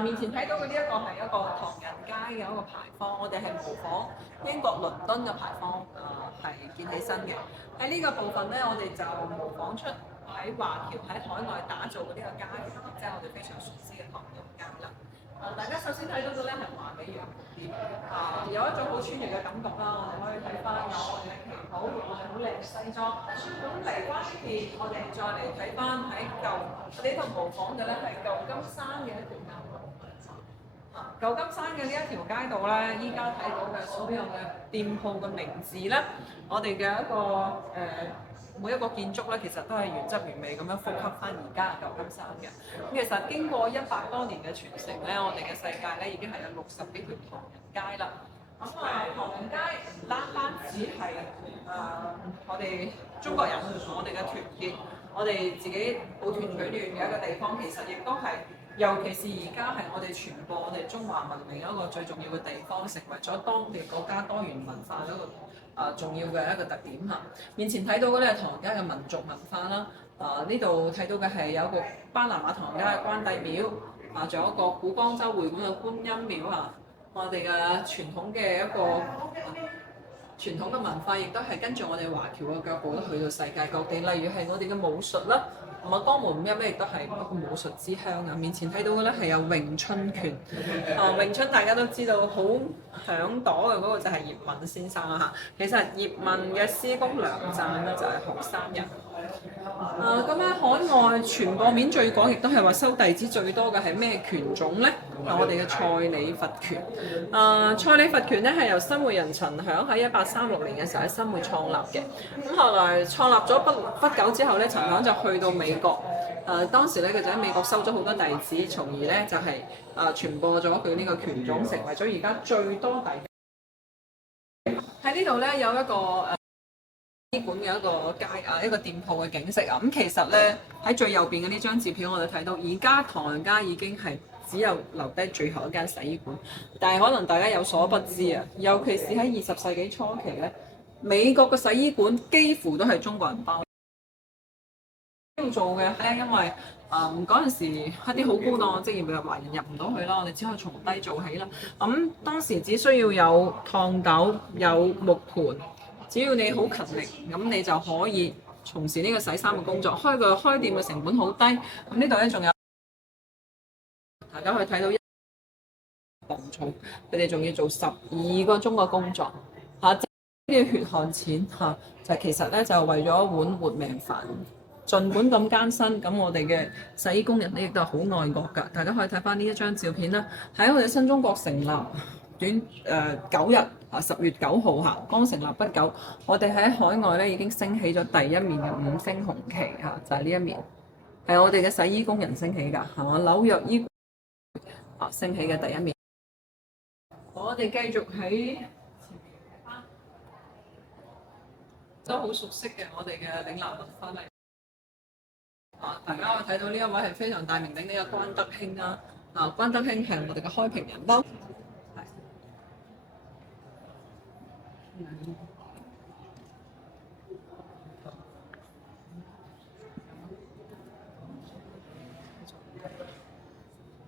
面前睇到嘅呢一個係一個唐人街嘅一個牌坊，我哋係模仿英國倫敦嘅牌坊，係建起身嘅。喺呢個部分咧，我哋就模仿出喺華僑喺海外打造嘅呢個街，即係我哋非常熟悉嘅唐人街啦。大家首先睇到嘅咧係華美洋服店，有一種好穿越嘅感覺啦。我哋可以睇翻有我哋嘅旗袍，我哋好靚嘅西裝。咁嚟翻呢邊，我哋再嚟睇翻喺呢度模仿嘅咧係舊金山嘅一條街道。舊金山嘅呢一條街道咧，依家睇到嘅所有嘅店鋪嘅名字咧，我哋嘅一個每一個建築咧，其實都係原汁原味咁樣復刻翻而家嘅舊金山嘅。咁其實經過100多年嘅傳承咧，我哋嘅世界咧已經係有60幾條唐人街啦。咁唐人街唔單止係我哋中國人我哋嘅團結，我哋自己抱團取暖嘅一個地方，其實亦都係。尤其是而家係我哋傳播我哋中華文明一個最重要嘅地方，成為咗當地國家多元文化一個重要嘅一個特點嚇。面前睇到嘅咧係唐人街嘅民族文化啦，呢度睇到嘅係有一個巴拿馬唐人街嘅關帝廟，仲有一個古光州會館嘅觀音廟啊。我哋嘅傳統嘅一個傳統嘅文化，亦都係跟住我哋華僑嘅腳步去到世界各地。例如係我哋嘅武術啦。江門511咧亦都係一個武術之鄉啊！面前睇到嘅咧係有詠春拳，詠春大家都知道好響朵嘅嗰個就係葉問先生啊嚇。其實葉問嘅師公梁贊咧就係學生人。咁喺海外傳播面最廣，亦都係話收弟子最多嘅係咩拳種咧？我哋嘅蔡李佛拳。蔡李佛拳咧係由新會人陳響喺1836年嘅時候喺新會創立嘅。咁後來創立咗不久之後咧，陳響就去到美國。當時咧佢就喺美國收咗好多弟子，從而咧就係傳播咗佢呢個拳種，成為咗而家最多弟子。喺呢度咧有一個醫館嘅一個街一個店鋪嘅景色啊。咁其實咧喺最右邊嘅呢張照片，我哋睇到而家唐人街已經係只有留低最後一間洗衣館，但係可能大家有所不知啊，尤其是喺20世紀初期咧，美國嘅洗衣館幾乎都係中國人包。要做嘅咧，因為嗰陣時一啲好高檔嘅職業嘅華人入唔到去啦，我哋只可以從低做起啦。咁當時只需要有熨斗、有木盤，只要你好勤力，咁你就可以從事呢個洗衫嘅工作。開店嘅成本好低。咁呢度咧仲有大家可以睇到磅重，佢哋仲要做12個鐘嘅工作嚇，呢啲血汗錢嚇，就其實咧就為咗碗活命飯。儘管咁艱辛，咁我哋嘅洗衣工人咧亦都係好愛國㗎。大家可以睇翻呢一張照片啦，喺我哋新中國成立9日10月9號嚇，剛成立不久，我哋喺海外咧已經升起咗第一面嘅5星紅旗嚇，就係呢一面，係我哋嘅洗衣工人升起㗎，係嘛？紐約衣升起嘅第一面。我哋繼續喺都好熟悉嘅我哋嘅嶺南文化嚟。大家可以睇到呢一位係非常大名鼎鼎嘅關德興啦。關德興係我哋嘅開平人啦。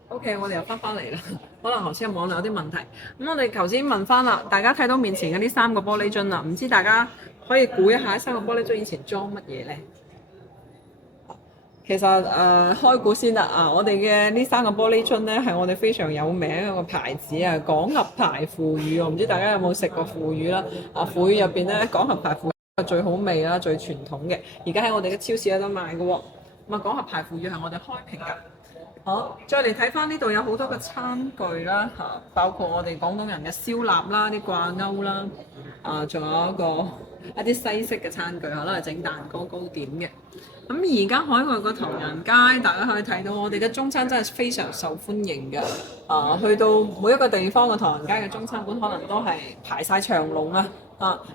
OK，我哋又翻嚟啦。可能頭先網絡有啲問題。咁我哋頭先問翻啦，大家睇到面前嘅呢3個玻璃樽啦，唔知大家可以估一下3個玻璃樽以前裝乜嘢咧？其實開估先啦。我哋嘅呢3個玻璃樽咧係我哋非常有名嘅一個牌子啊，廣合牌腐乳。我唔知大家有冇食過腐乳啦？腐乳入邊咧，廣合牌腐乳係最好味啦，最傳統嘅。而家喺我哋嘅超市有得賣嘅喎。咁廣合牌腐乳係我哋開平嘅。好，再嚟睇翻呢度有好多嘅餐具啦，包括我哋廣東人嘅燒臘啦、啲掛鈎啦，仲有一啲西式嘅餐具攞嚟整蛋糕糕點嘅。咁而家海外個唐人街，大家可以睇到我哋嘅中餐真係非常受歡迎嘅。去到每一個地方嘅唐人街嘅中餐館，可能都係排晒長龍啦。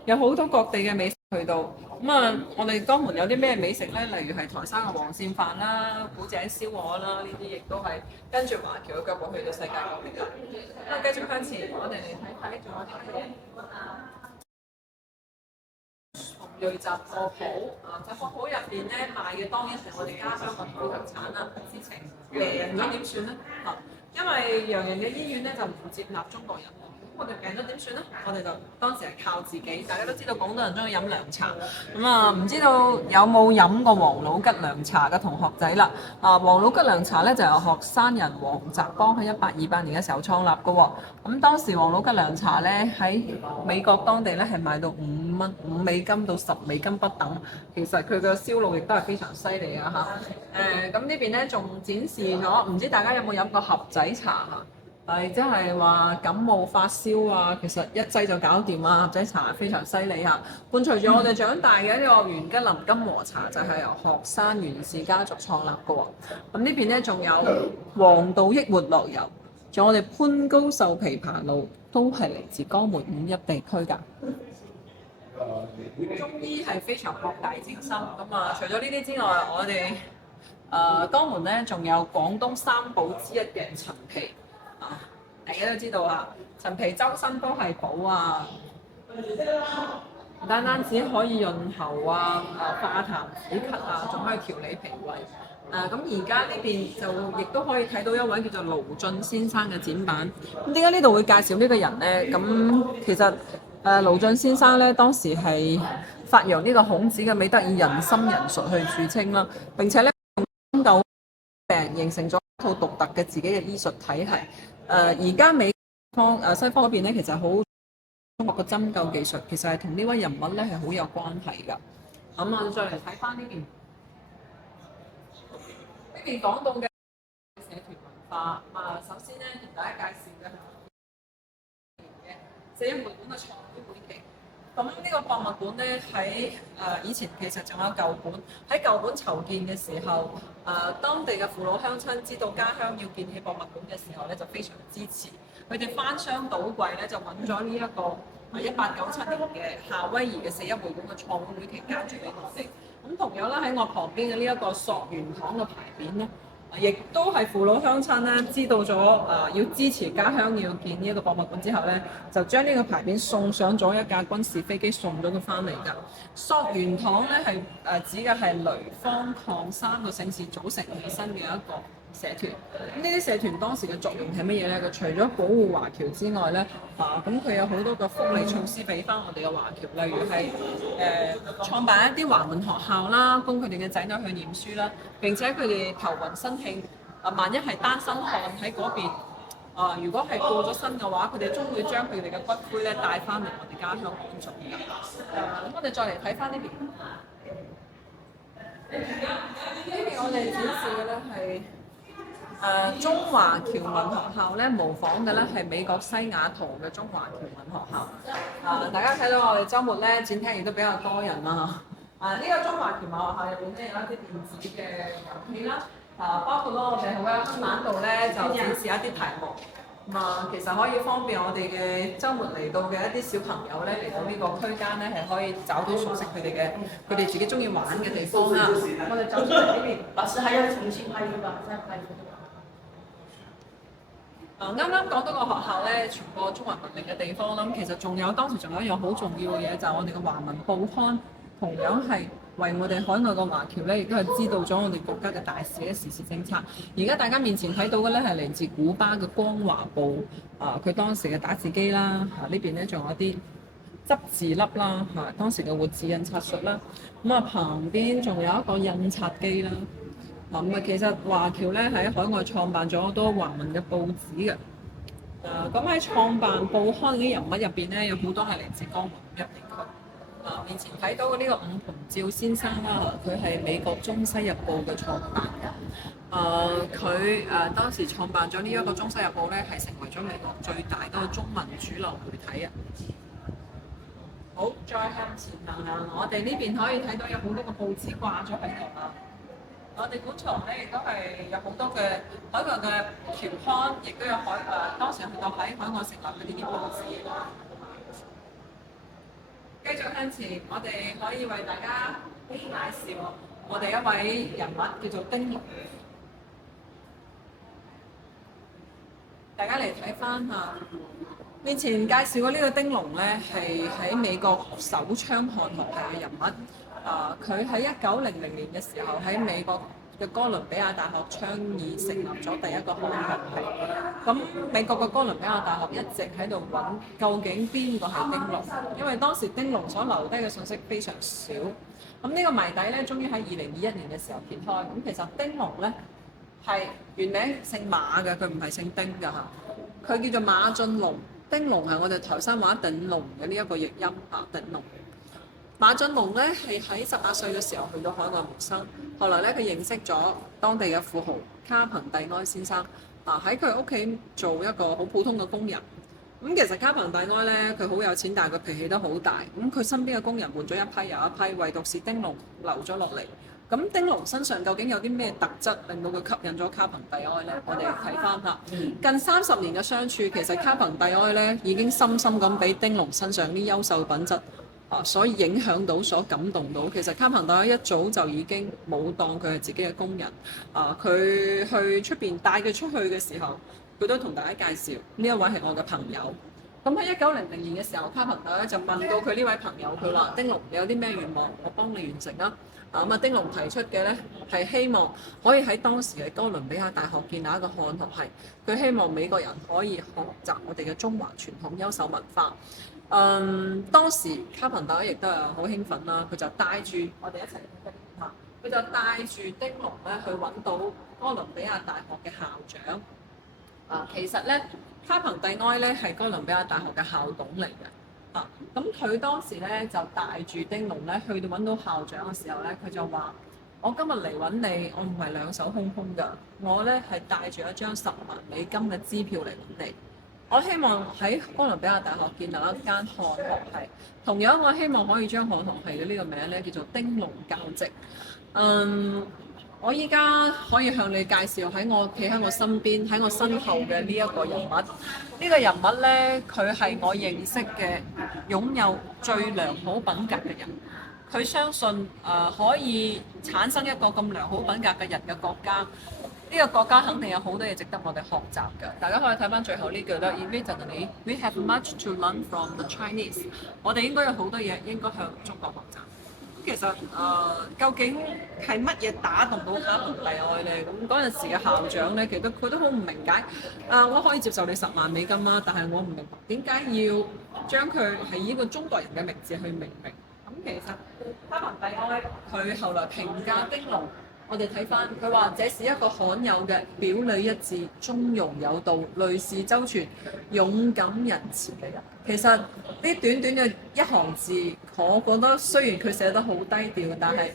有好多各地嘅美食去到。我哋江門有啲咩美食咧？例如係台山嘅黃鱔飯啦、古井燒鵝啦，呢啲亦都係跟住華僑嘅腳步去到世界各地㗎。繼續向前，我哋嚟睇睇仲有啲乜嘢？紅鋭雜貨鋪雜貨鋪入邊咧賣嘅當然係我哋家鄉嘅土特產啦。事情病咗點算咧？因為洋人嘅醫院咧就唔接納中國人。我哋病咗點算咧？我哋就當時係靠自己。大家都知道廣東人中意飲涼茶，唔知道有冇飲過王老吉涼茶嘅同學仔啦？王老吉涼茶咧就由學山人黃澤邦喺1828年嘅時候創立嘅喎。咁當時王老吉涼茶咧喺美國當地咧係賣到5美金到10美金不等。其實佢嘅銷路亦都係非常犀利啊！咁呢邊咧仲展示咗，唔知大家有冇飲過盒仔茶即係話感冒發燒其實一劑就搞掂啊！盒仔茶非常犀利伴隨住我哋長大嘅呢個元吉林金和茶，就係由學山袁氏家族創立嘅喎。咁呢邊咧仲有黃道益活絡油，仲有我哋潘高壽枇杷露，都係嚟自江門五邑地區㗎。中醫係非常博大精深。除咗呢啲之外，我哋江門咧仲有廣東3寶之一嘅陳皮。大家都知道啦，陳皮周身都係寶唔單止可以潤喉化痰止咳仲可以調理脾胃。咁而家呢邊就亦都可以睇到一位叫做盧俊先生嘅展板。咁點解呢度會介紹呢個人呢？咁其實盧俊先生咧當時係發揚呢個孔子嘅美德以人心人術去著稱啦，並且咧用針灸病形成咗一套獨特嘅自己嘅醫術體系。而家西方嗰邊咧，其實好中國嘅針灸技術，其實係同呢位人物咧係好有關係㗎。再嚟睇翻呢邊，呢邊講到嘅社團文化。首先咧同大家介紹嘅係4·1會館嘅創會會期。咁呢個博物館咧喺以前其實仲有舊館，喺舊館籌建嘅時候，當地嘅父老鄉親知道家鄉要建起博物館嘅時候咧，就非常支持。佢哋翻箱倒櫃咧，就揾咗呢一個1897年嘅夏威夷嘅4·1會館嘅創會會期交住俾我哋。咁同樣啦，喺我旁邊嘅呢一個溯源堂嘅牌匾咧，亦都係父老鄉親咧知道咗要支持家鄉要建呢一個博物館之後咧，就將呢個牌匾送上咗一架軍事飛機送咗佢翻嚟㗎。溯源堂咧係指嘅係雷方鄺3個姓氏組成起身嘅一個社團。咁呢啲社團當時嘅作用係乜嘢咧？佢除咗保護華僑之外咧，咁佢有好多個福利措施俾翻我哋嘅華僑，例如係創辦一啲華文學校啦，供佢哋嘅仔女去念書啦。並且佢哋頭暈身慶，萬一係單身漢喺嗰邊，如果係過咗身嘅話，佢哋終會將佢哋嘅骨灰咧帶翻嚟我哋家鄉安葬嘅。咁我哋再嚟睇翻呢邊，呢邊我哋展示嘅咧係中華僑民學校咧，模仿嘅咧係美國西雅圖嘅中華僑民學校。大家睇到我哋週末咧展廳亦都比較多人啦。呢個中華僑民學校入邊咧有一啲電子嘅遊戲啦，包括我哋喺黑板度咧就展示一啲題目。其實可以方便我哋嘅週末嚟到嘅一啲小朋友咧，嚟到呢個區間咧，係可以找到熟悉佢哋自己中意玩嘅地方啦。我哋走出嚟呢邊，老師還要重新拍一個吧，再拍一個。啱啱講到個學校咧，傳播中華文明嘅地方啦。咁其實當時仲有一樣好重要嘅嘢，就係我哋嘅華文報刊，同樣係為我哋海外嘅華僑咧，亦都係知道咗我哋國家嘅大事嘅時事政策。而家大家面前睇到嘅咧係嚟自古巴嘅光華報，佢當時嘅打字機啦，呢邊咧仲有啲執字粒啦，當時嘅活字印刷術啦。旁邊仲有一個印刷機啦。其實華僑咧喺海外創辦咗好多華文嘅報紙嘅。咁喺創辦報刊啲人物入邊咧，有好多係嚟自江門一地區。面前睇到嘅呢個伍鵬照先生啦，佢係美國中西日報嘅創辦人。佢當時創辦咗呢一個中西日報咧，係成為咗美國最大嗰個中文主流媒體啊。好，再向前行行，我哋呢邊可以睇到有好多個報紙掛咗喺度啦。我哋館藏咧亦都係有好多嘅海外嘅僑刊，亦都有當時去到喺海外成立嘅呢啲報紙。繼續向前，我哋可以為大家介紹我哋一位人物叫做丁龍。大家嚟睇翻下，面前介紹嘅呢個丁龍咧，係喺美國手槍漢學系嘅人物。佢喺1900年嘅時候喺美國嘅哥倫比亞大學倡議成立咗第一個漢學系。咁美國嘅哥倫比亞大學一直喺度揾究竟邊個係丁龍，因為當時丁龍所留低嘅信息非常少。咁呢個謎底咧，終於喺2021年嘅時候揭開。咁其實丁龍咧係原名姓馬嘅，佢唔係姓丁㗎嚇。佢叫做馬俊龍，丁龍係我哋台山話頂龍嘅呢一個譯音嚇，頂龍。馬俊龍咧係喺18歲嘅時候去到海外謀生，後來咧佢認識咗當地嘅富豪卡彭蒂埃先生，喺佢屋企做一個好普通嘅工人。咁其實卡彭蒂埃咧佢好有錢，但係佢脾氣都好大。咁佢身邊嘅工人換咗一批又一批，唯獨是丁龍留咗落嚟。咁丁龍身上究竟有啲咩特質令到佢吸引咗卡彭蒂埃咧？我哋睇翻下近30年嘅相處，其實卡彭蒂埃咧已經深深咁俾丁龍身上啲優秀品質所以影響到，所感動到。其實卡彭蒂埃一早就已經冇當佢係自己嘅工人。佢去出邊帶佢出去嘅時候，佢都同大家介紹呢一位係我嘅朋友。咁喺1900年嘅時候，卡彭蒂埃就問到佢呢位朋友，佢話：丁龍，你有啲咩願望，我幫你完成啦。丁龍提出嘅咧係希望可以喺當時嘅哥倫比亞大學建立一個漢學系。佢希望美國人可以學習我哋嘅中華傳統優秀文化。當時卡彭蒂埃亦都係好興奮啦，佢就帶住我哋一齊去佢就帶住丁龍咧去揾到哥倫比亞大學嘅校長。其實咧卡彭蒂埃咧係哥倫比亞大學嘅校董嚟嘅。咁佢當時咧就帶住丁龍咧去到揾到校長嘅時候咧，佢就話：我今日嚟揾你，我唔係兩手空空㗎，我咧係帶住一張10萬美金嘅支票嚟揾你。我希望喺哥倫比亞大學建立一間漢學系，同樣我希望可以將漢學系嘅呢個名咧叫做丁龍教職。我依家可以向你介紹我企喺我身邊喺我身後嘅呢一個人物。呢個人物咧，佢係我認識嘅擁有最良好品格嘅人。佢相信可以產生一個咁良好品格嘅人嘅國家。呢個國家肯定有好多嘢值得我哋學習嘅。大家可以睇翻最後呢句啦。Immediately, we have much to learn from the Chinese。我哋應該有好多嘢應該向中國學習。其實究竟係乜嘢打動到卡彭蒂埃咧？咁嗰陣時嘅校長咧，其實佢都好唔明解。我可以接受你10萬美金啦，但係我唔明白點解要將佢係以一個中國人嘅名字去命名。咁其實卡彭蒂埃佢後來評價丁龍。我哋睇翻，佢話：這是一個罕有嘅表裏一致、中庸有道、慮事周全、勇敢仁慈嘅人。其實呢短短嘅一行字，我覺得雖然佢寫得好低調，但係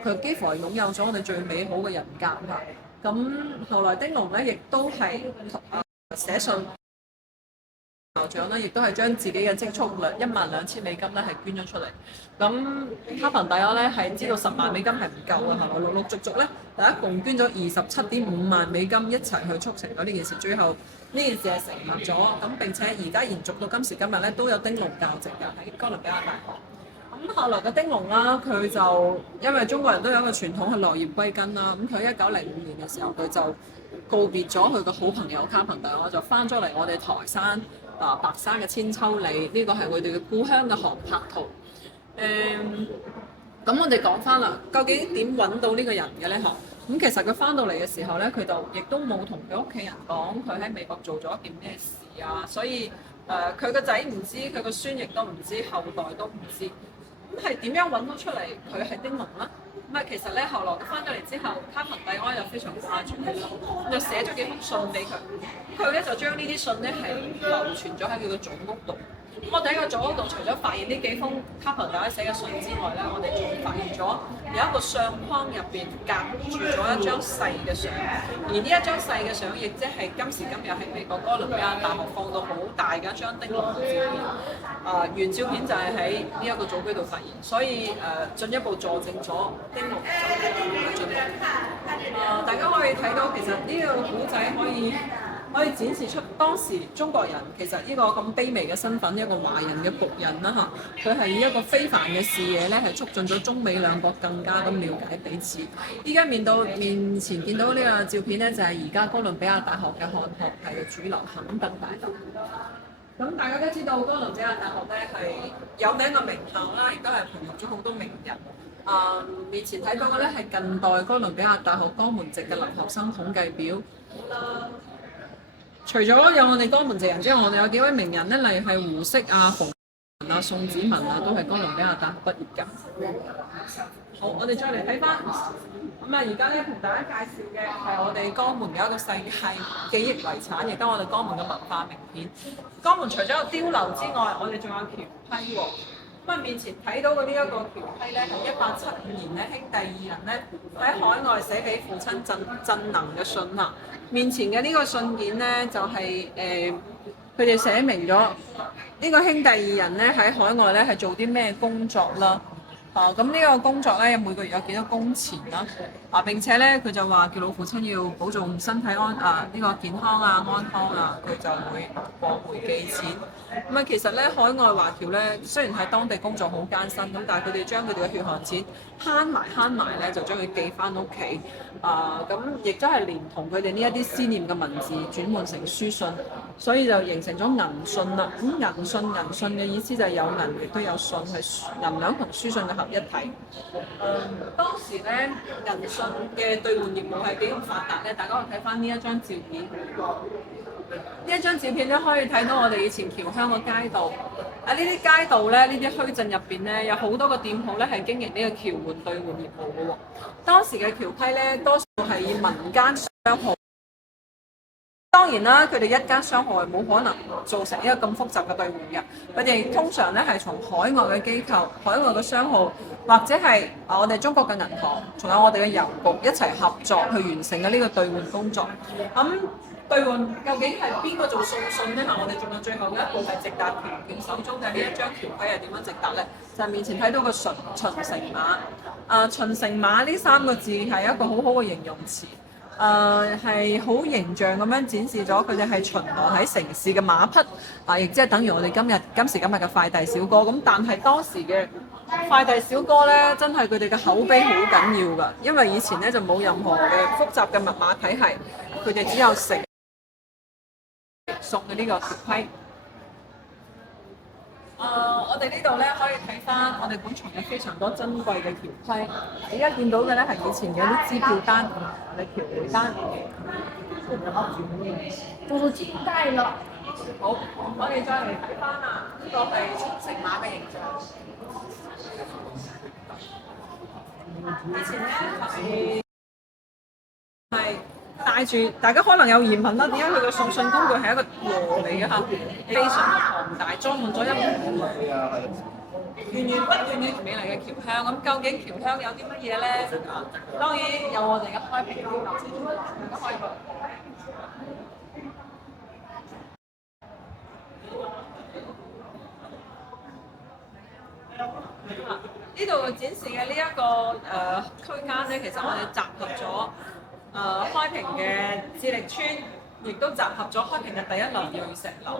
佢幾乎係擁有咗我哋最美好嘅人格嚇。咁後來丁龍咧，亦都係寫信校長咧，亦都係將自己嘅積蓄12000美金咧係捐咗出嚟。咁卡彭迪歐咧係知道10萬美金係唔夠嘅，係咪？陸陸續續咧，一共捐咗27.5萬美金一齊去促成咗呢件事。最後呢件事係成立咗，咁並且而家延續到今時今日咧都有丁龍教籍嘅喺哥倫比亞大學。咁後來嘅丁龍啦，佢就因為中國人都有一個傳統係落葉歸根啦，咁佢1905年嘅時候佢就告別咗佢個好朋友卡彭迪歐，就翻咗嚟我哋台山白山嘅千秋里，呢個係佢哋嘅故鄉嘅航拍圖。咁我哋講翻啦，究竟點揾到呢個人嘅咧？咁其實佢翻到嚟嘅時候咧，佢就亦都冇同佢屋企人講佢喺美國做咗一件咩事啊，所以佢個仔唔知，佢個孫亦都唔知，後代都唔知。咁係點樣揾到出嚟佢係丁龍咧？咁其實咧後來佢翻咗嚟之後，卡彭迪安又非常掛住佢，就寫咗幾封信俾佢。佢咧就將呢啲信咧係流傳咗喺佢嘅祖屋度。咁我哋喺個祖屋度，除咗發現呢幾封卡彭迪安寫嘅信之外咧，我哋仲發現咗有一個相框入邊夾住咗一張細嘅相，而呢一張細嘅相亦即係今時今日喺美國哥倫比亞大學放到好大嘅一張丁龍嘅照片。原照片就係喺呢一個祖居度發現，所以進一步佐證咗丁龍就係進龍。大家可以睇到其實呢個古仔可以展示出當時中國人其實呢個咁卑微嘅身份，一個華人嘅僕人啦嚇，佢係以一個非凡嘅視野咧，係促進咗中美兩國更加咁了解彼此。依家面前見到呢個照片咧，就係而家哥倫比亞大學嘅漢學系嘅主流肯特大樓。咁大家都知道哥倫比亞大學咧係有名嘅名校啦，亦都係培育咗好多名人。面前睇到嘅咧係近代哥倫比亞大學江門籍嘅留學生統計表。除咗有我哋江門籍人之外，我哋有幾位名人咧，例如係胡適啊、馮文啊、宋子文啊，都係哥倫比亞大學畢業㗎。好，我哋再嚟睇翻。而家咧同大家介紹嘅係我哋江門嘅一個世界記憶遺產，亦都係我哋江門嘅文化名片。江門除咗有碉樓之外，我哋仲有橋梯喎。面前睇到嘅呢一個橋梯咧，係1875年咧兄弟二人咧喺海外寫俾父親振能嘅信啦。面前嘅呢個信件咧，就係佢哋寫明咗呢個兄弟二人咧喺海外咧係做啲咩工作啦。咁呢個工作咧每個月有幾多工錢啦？並且咧佢就話叫老父親要保重身體呢個健康啊安康啊，佢就會過回寄錢。其實咧海外華僑咧雖然喺當地工作好艱辛，咁但係佢哋將佢哋嘅血汗錢慳埋咧，就將佢寄翻屋企。咁亦都係連同佢哋呢一啲思念嘅文字轉換成書信，所以就形成咗銀信啦。咁銀信嘅意思就係有銀亦都有信，係銀兩同書信嘅合一體。當時咧銀信嘅兌換業務係幾咁發達咧？大家可以睇翻呢一張照片。呢一張照片咧，可以睇到我哋以前僑鄉嘅街道。呢啲街道咧，呢啲墟鎮入邊咧，有好多個店鋪咧係經營呢個僑換兌換業務嘅喎。當時嘅橋梯咧，多數係以民間商號。當然啦，佢哋一間商號係冇可能做成一個咁複雜嘅兌換嘅。佢哋通常咧係從海外嘅機構、海外嘅商號，或者係我哋中國嘅銀行，仲有我哋嘅郵局一齊合作去完成嘅呢個兌換工作。兌換究竟係邊個做送信呢？我哋仲有最後嘅一步係直達橋券手中嘅呢一張橋梯係點樣直達呢？就係面前睇到個巡城馬。巡城馬呢3個字係一個好好嘅形容詞。係好形象咁樣展示咗佢哋係巡邏喺城市嘅馬匹。亦即係等於我哋今時今日嘅快遞小哥。咁但係當時嘅快遞小哥咧，真係佢哋嘅口碑好緊要㗎，因為以前咧就冇任何嘅複雜嘅密碼體系，佢哋只有送嘅呢個橋梯。我哋呢度咧可以睇翻，我哋館藏有非常多珍貴嘅橋梯。而家見到嘅咧係以前嘅啲支票單，我哋橋回單。都幾代了。好，我哋再嚟睇翻啦，呢個係巡城馬嘅形象。以前咧係帶住，大家可能有疑問啦，點解佢嘅送信工具係一個籮嚟嘅嚇？非常龐大，裝滿咗一源源不斷嘅美麗嘅僑香。咁究竟僑香有啲乜嘢咧？當然有我哋嘅開平標流先，大家可以呢度展示嘅呢一個區間咧，其實我哋集合咗開平嘅智力村，亦都集合咗開平嘅第一流鋁石樓。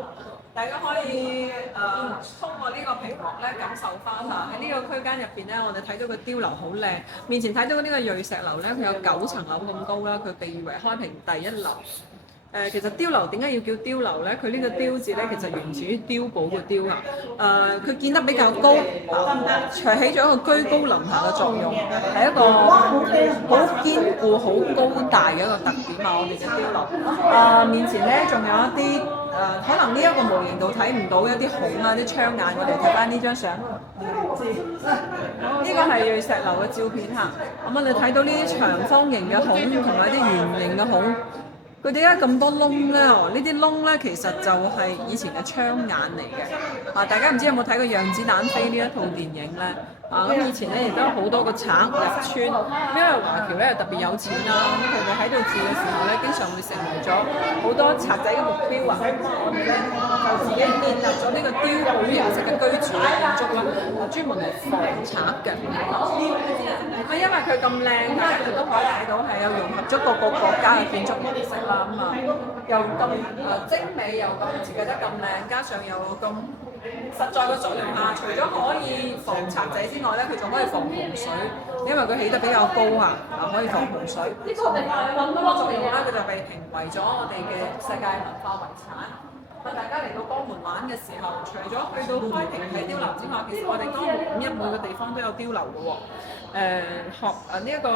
大家可以通過呢個屏幕咧感受翻下喺呢個區間入邊咧，我哋睇到個碉樓好靚。面前睇到呢個鋁石樓咧，佢有9層樓咁高啦，佢被譽為開平第一樓。其實碉樓點解要叫碉樓咧？佢呢個碉字咧，其實源自於碉堡嘅碉啊。佢建得比較高，起咗一個居高臨下嘅作用，係一個好堅固、好高大嘅一個特點啊！我哋嘅碉樓。面前咧仲有一啲可能呢一個模型度睇唔到一啲孔啊、啲窗眼，我哋睇翻呢張相。呢個係鋁石樓嘅照片嚇。咁我哋睇到呢啲長方形嘅孔同埋啲圓形嘅孔。佢點解咁多窿咧？呢啲窿咧其實就係以前嘅窗眼嚟嘅。大家唔知有冇睇過《讓子彈飛》呢一套電影咧？咁以前咧亦都有好多個賊入村，因為華僑咧特別有錢啦，咁佢哋喺度住嘅時候咧，經常會成為咗好多賊仔嘅目標啊！我哋咧就自己建立咗呢個碉堡形式嘅居住建築啦，專門嚟防賊嘅。因為佢咁靚，大家亦都可以睇到係有融合咗各個國家嘅建築模式啦，又咁精美，又咁設計得咁靚，加上又咁實在嘅作用下，除咗可以防賊仔之外咧，佢仲可以防洪水，因為佢起得比較高可以防洪水。呢個作用咧，佢就被評為咗我哋嘅世界文化遺產。大家嚟到江門玩嘅時候，除咗去到開平睇碉樓之外，其實我哋江門每個地方都有碉樓嘅喎。呢一個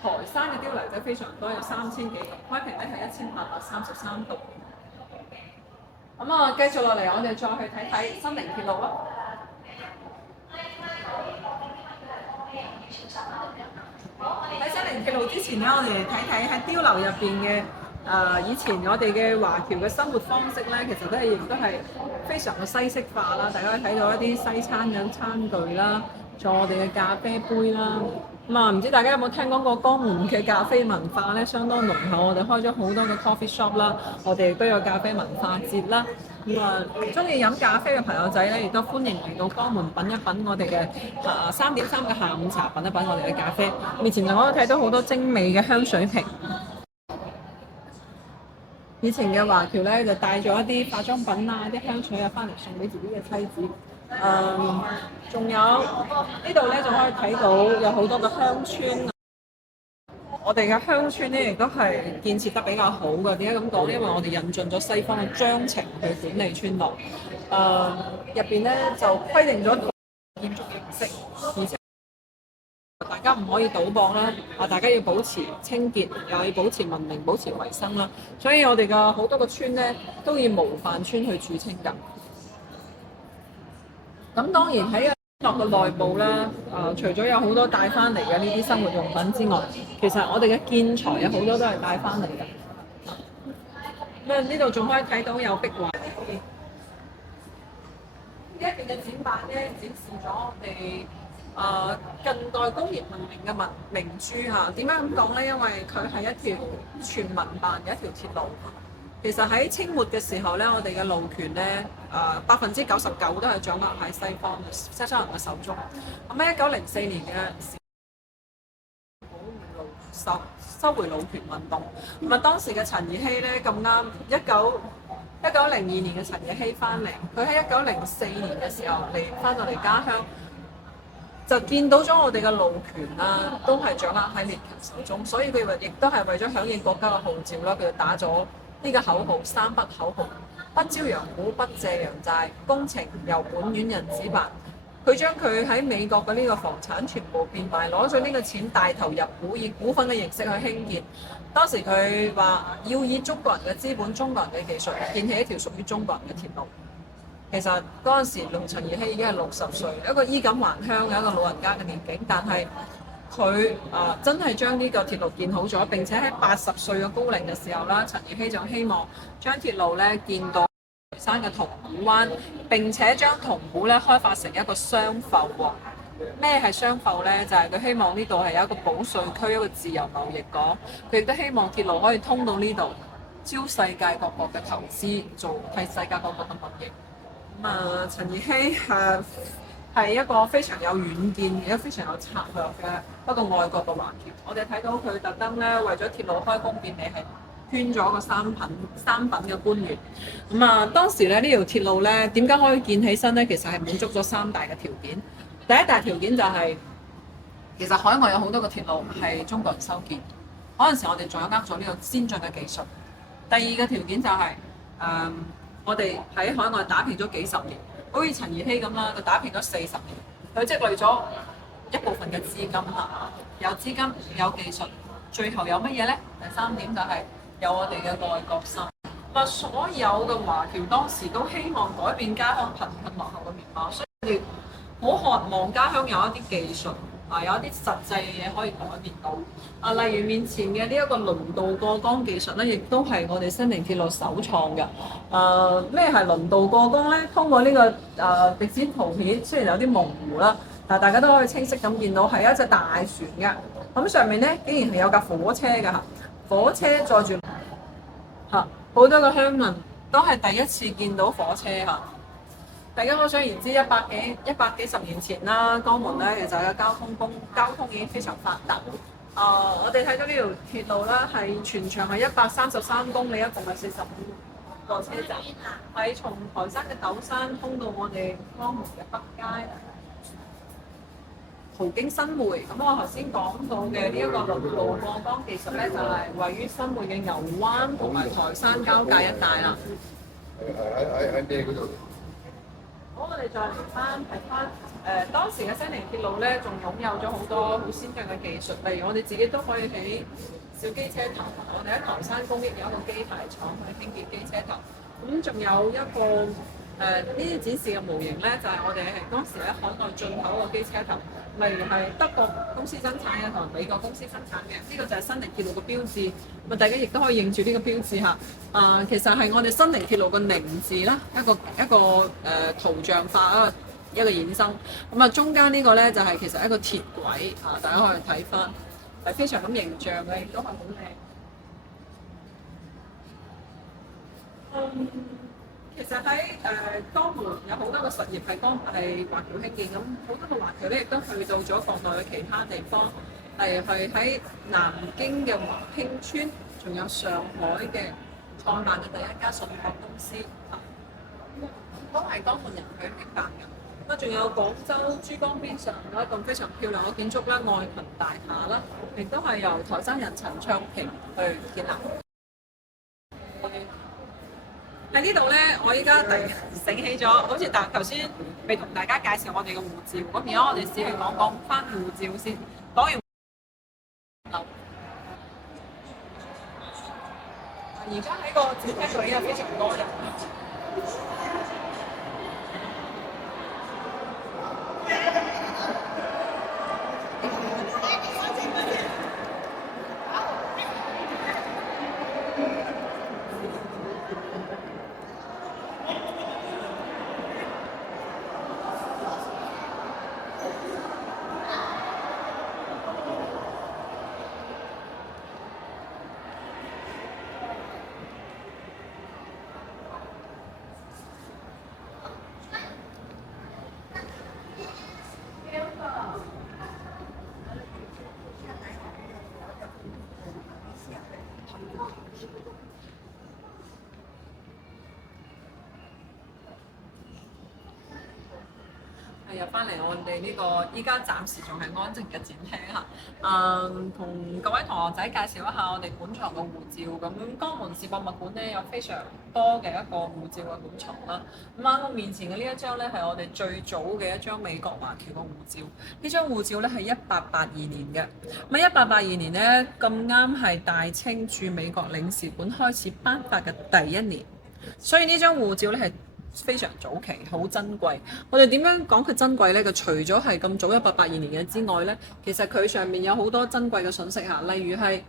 台山嘅碉樓仔非常多，有3000幾棟，開平咧係1833棟。繼續落嚟，我哋再去睇睇新寧鐵路啦。喺新寧鐵路之前咧，我哋嚟睇睇喺碉樓入邊嘅。以前我哋嘅華僑嘅生活方式咧，其實亦都係非常嘅西式化啦。大家可以睇到一啲西餐嘅餐具啦，仲有我哋嘅咖啡杯啦。唔知大家有冇聽講過江門嘅咖啡文化咧，相當濃厚。我哋開咗好多嘅 coffee shop 啦，我哋亦都有咖啡文化節啦。中意飲咖啡嘅朋友仔咧，亦都歡迎嚟到江門品一品我哋嘅3.3嘅下午茶，品一品我哋嘅咖啡。面前就可以睇到好多精美嘅香水瓶。以前嘅華僑咧就帶咗一啲化妝品啊、啲香水啊翻嚟送俾自己嘅妻子。仲有呢度咧，仲可以睇到有好多嘅鄉村。我哋嘅鄉村咧亦都係建設得比較好嘅。點解咁講？因為我哋引進咗西方嘅章程去管理村落。入邊咧就規定咗建築形式，而且大家唔可以賭博啦，大家要保持清潔，又要保持文明、保持衞生啦。所以我哋嘅好多個村咧都以模範村去著稱㗎。咁當然喺村落嘅內部啦，除咗有好多帶翻嚟嘅呢啲生活用品之外，其實我哋嘅建材有好多都係帶翻嚟㗎。呢度仲可以睇到有壁畫。呢一邊嘅展板咧展示咗我哋近代工業文明嘅明珠嚇。點解咁講咧？因為佢係一條全民辦嘅一條鐵路。其實喺清末嘅時候咧，我哋嘅路權咧99%都係掌握喺西方人嘅手中。咁喺1904年嘅時候，收回路權運動。當時嘅陳怡希咧咁啱1902年嘅陳怡希翻嚟，佢喺1904年嘅時候翻到嚟家鄉，就見到咗我哋嘅路權啦，都係掌握喺列強手中，所以佢亦都係為咗響應國家嘅號召啦，佢就打咗呢個口號，3不口號：不招洋股，不借洋債，工程由本院人指辦。佢將佢喺美國嘅呢個房產全部變賣，攞咗呢個錢大投入股，以股份嘅形式去興建。當時佢話要以中國人嘅資本、中國人嘅技術建起一條屬於中國人嘅鐵路。其實嗰陣時，陳怡希已經係60歲，一個衣錦還鄉嘅一個老人家嘅年紀，但係佢真係將呢個鐵路建好咗，並且喺80歲嘅高齡嘅時候啦，陳怡希就希望將鐵路咧建到台山嘅銅鼓灣，並且將銅鼓咧開發成一個商埠喎。咩係商埠咧？就係佢希望呢度係有一個保稅區，一個自由貿易港。佢亦都希望鐵路可以通到呢度，招世界各國嘅投資，做替世界各國嘅貿易。陳怡希係一個非常有遠見，亦都非常有策略嘅一個愛國嘅華僑。我哋睇到佢特登咧為咗鐵路開工便利係圈咗個三品嘅官員。咁啊，當時咧呢條鐵路咧點解可以建起身咧？其實係滿足咗三大嘅條件。第一大條件就係、其實海外有好多個鐵路係中國人修建，嗰陣時我哋掌握咗呢個先進嘅技術。第二個條件就係、我哋喺海外打拼咗幾十年。好似陳怡希咁啦，佢打拼咗40年，佢積累咗一部分嘅資金啦，有資金有技術，最後有乜嘢呢？第三點就係有我哋嘅愛國心。所有嘅華僑當時都希望改變家鄉貧困落後嘅面貌，所以佢哋好渴望家鄉有一啲技術有一啲實際嘅嘢可以改變到。例如面前嘅呢一個輪渡過江技術咧，亦都係我哋新寧鐵路首創嘅。咩係輪渡過江咧？通過呢個歷史圖片，雖然有啲模糊啦，但係大家都可以清晰咁見到係一隻大船嘅。咁上面咧竟然係有架火車㗎嚇，火車載住好多個鄉民都係第一次見到火車嚇。大家可想而知，一百幾十年前啦，江門咧其實嘅交通已經非常發達。我哋睇到呢條鐵路咧，係全長係133公里，一共係45個車站，係從台山嘅斗山通到我哋江門嘅北街，途經新會。咁我頭先講到嘅呢一個輪渡過江技術咧，就係位於新會嘅牛灣同埋台山交界一帶啦。喺咩嗰度？好，我哋再睇翻當時嘅新寧鐵路咧，仲擁有咗好多好先進嘅技術，例如我哋自己都可以喺小機車頭，我哋喺台山公益有一個機械廠去興建機車頭。咁仲有一個呢啲展示嘅模型咧，就係、我哋係當時喺海外進口嘅機車頭，例如係德國公司生產嘅同埋美國公司生產嘅，呢、個就係新寧鐵路嘅標誌。咁大家亦都可以認住呢個標誌嚇。其實係我哋新寧鐵路嘅寧字啦，一個圖像化一個衍生。咁中間呢個咧就係其實一個鐵軌大家可以睇翻，係非常咁形象嘅，亦都係好靚。其實喺江門有好多個實業係華僑興建，咁好多個華僑咧亦都去到咗國內嘅其他地方，例如係喺南京嘅華興村，仲有上海嘅創辦嘅第一家信託公司，都係江門人去興辦嘅。仲有廣州珠江邊上有一棟非常漂亮嘅建築啦，愛群大廈啦，亦都係由台山人陳昌平去建立。喺呢度咧，我依家突然醒起咗，好似頭先未同大家介紹我哋嘅護照，咁而家我哋試去講翻護照先。講完而家喺個展廳度已經有非常多人。入翻嚟我哋呢個依家暫時仲係安靜嘅展廳嚇，同各位同學仔介紹一下我哋館藏嘅護照。咁江門市博物館咧有非常多嘅一個護照嘅館藏啦。咁我面前嘅呢一張咧係我哋最早嘅一張美國華僑嘅護照。呢張護照咧係1882年嘅。咁1882年咧咁啱係大清駐美國領事館開始頒發嘅第一年，所以呢張護照咧係非常早期，好珍貴。我哋點樣講佢珍貴呢？佢除咗係咁早1882年嘅之外呢，其實佢上面有好多珍貴嘅信息嚇，例如係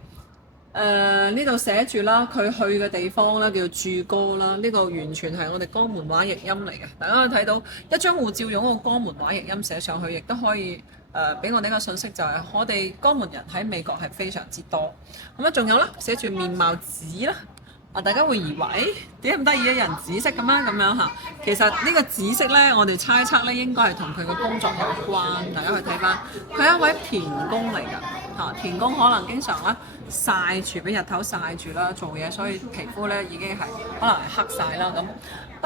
呢度寫住啦，佢去嘅地方咧叫駐歌啦，呢個完全係我哋江門話譯音嚟嘅。大家可以睇到一張護照用個江門話譯音寫上去，亦都可以俾我哋一個信息，就係我哋江門人喺美國係非常之多。咁仲有啦，寫住面貌紙啦。大家會以為，誒點解咁得意嘅人紫色咁樣嚇？其實呢個紫色咧，我哋猜測咧應該係同佢嘅工作有關。大家去睇翻，佢係一位田工嚟㗎嚇。田工可能經常咧曬住，俾日頭曬住啦，做嘢，所以皮膚咧已經係可能係黑晒啦咁。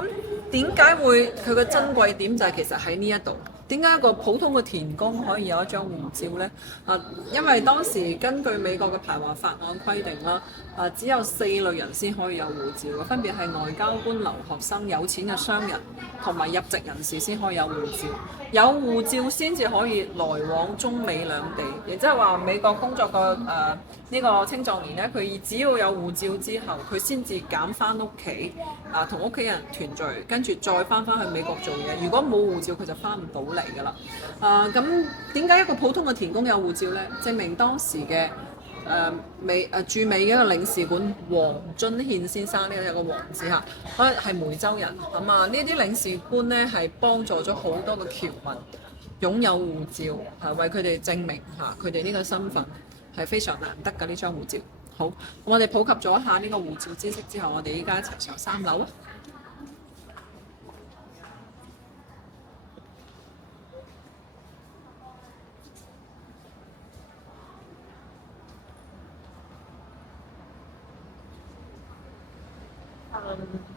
咁點解會佢嘅珍貴點就係其實喺呢一度？點解一個普通嘅田工可以有一張護照呢？因為當時根據美國嘅排華法案規定啦，只有4類人先可以有護照嘅，分別係外交官、留學生、有錢嘅商人同埋入籍人士先可以有護照。有護照先至可以來往中美兩地，亦即係話美國工作個呢個青壯年呢，佢只要有護照之後，佢先至揀翻屋企同屋企人團聚，跟住再翻去美國做嘢。如果冇護照，佢就翻唔到嚟㗎啦。咁點解一個普通嘅田工有護照呢？證明當時嘅駐美嘅一個領事館黃津憲先生，呢個有個黃字嚇，佢係梅州人咁啊。呢啲領事官呢係幫助咗好多嘅僑民擁有護照，為佢哋證明佢哋呢個身份係非常難得嘅呢張護照。好，我哋普及咗一下呢個護照知識之後，我哋依家一齊上3樓啊！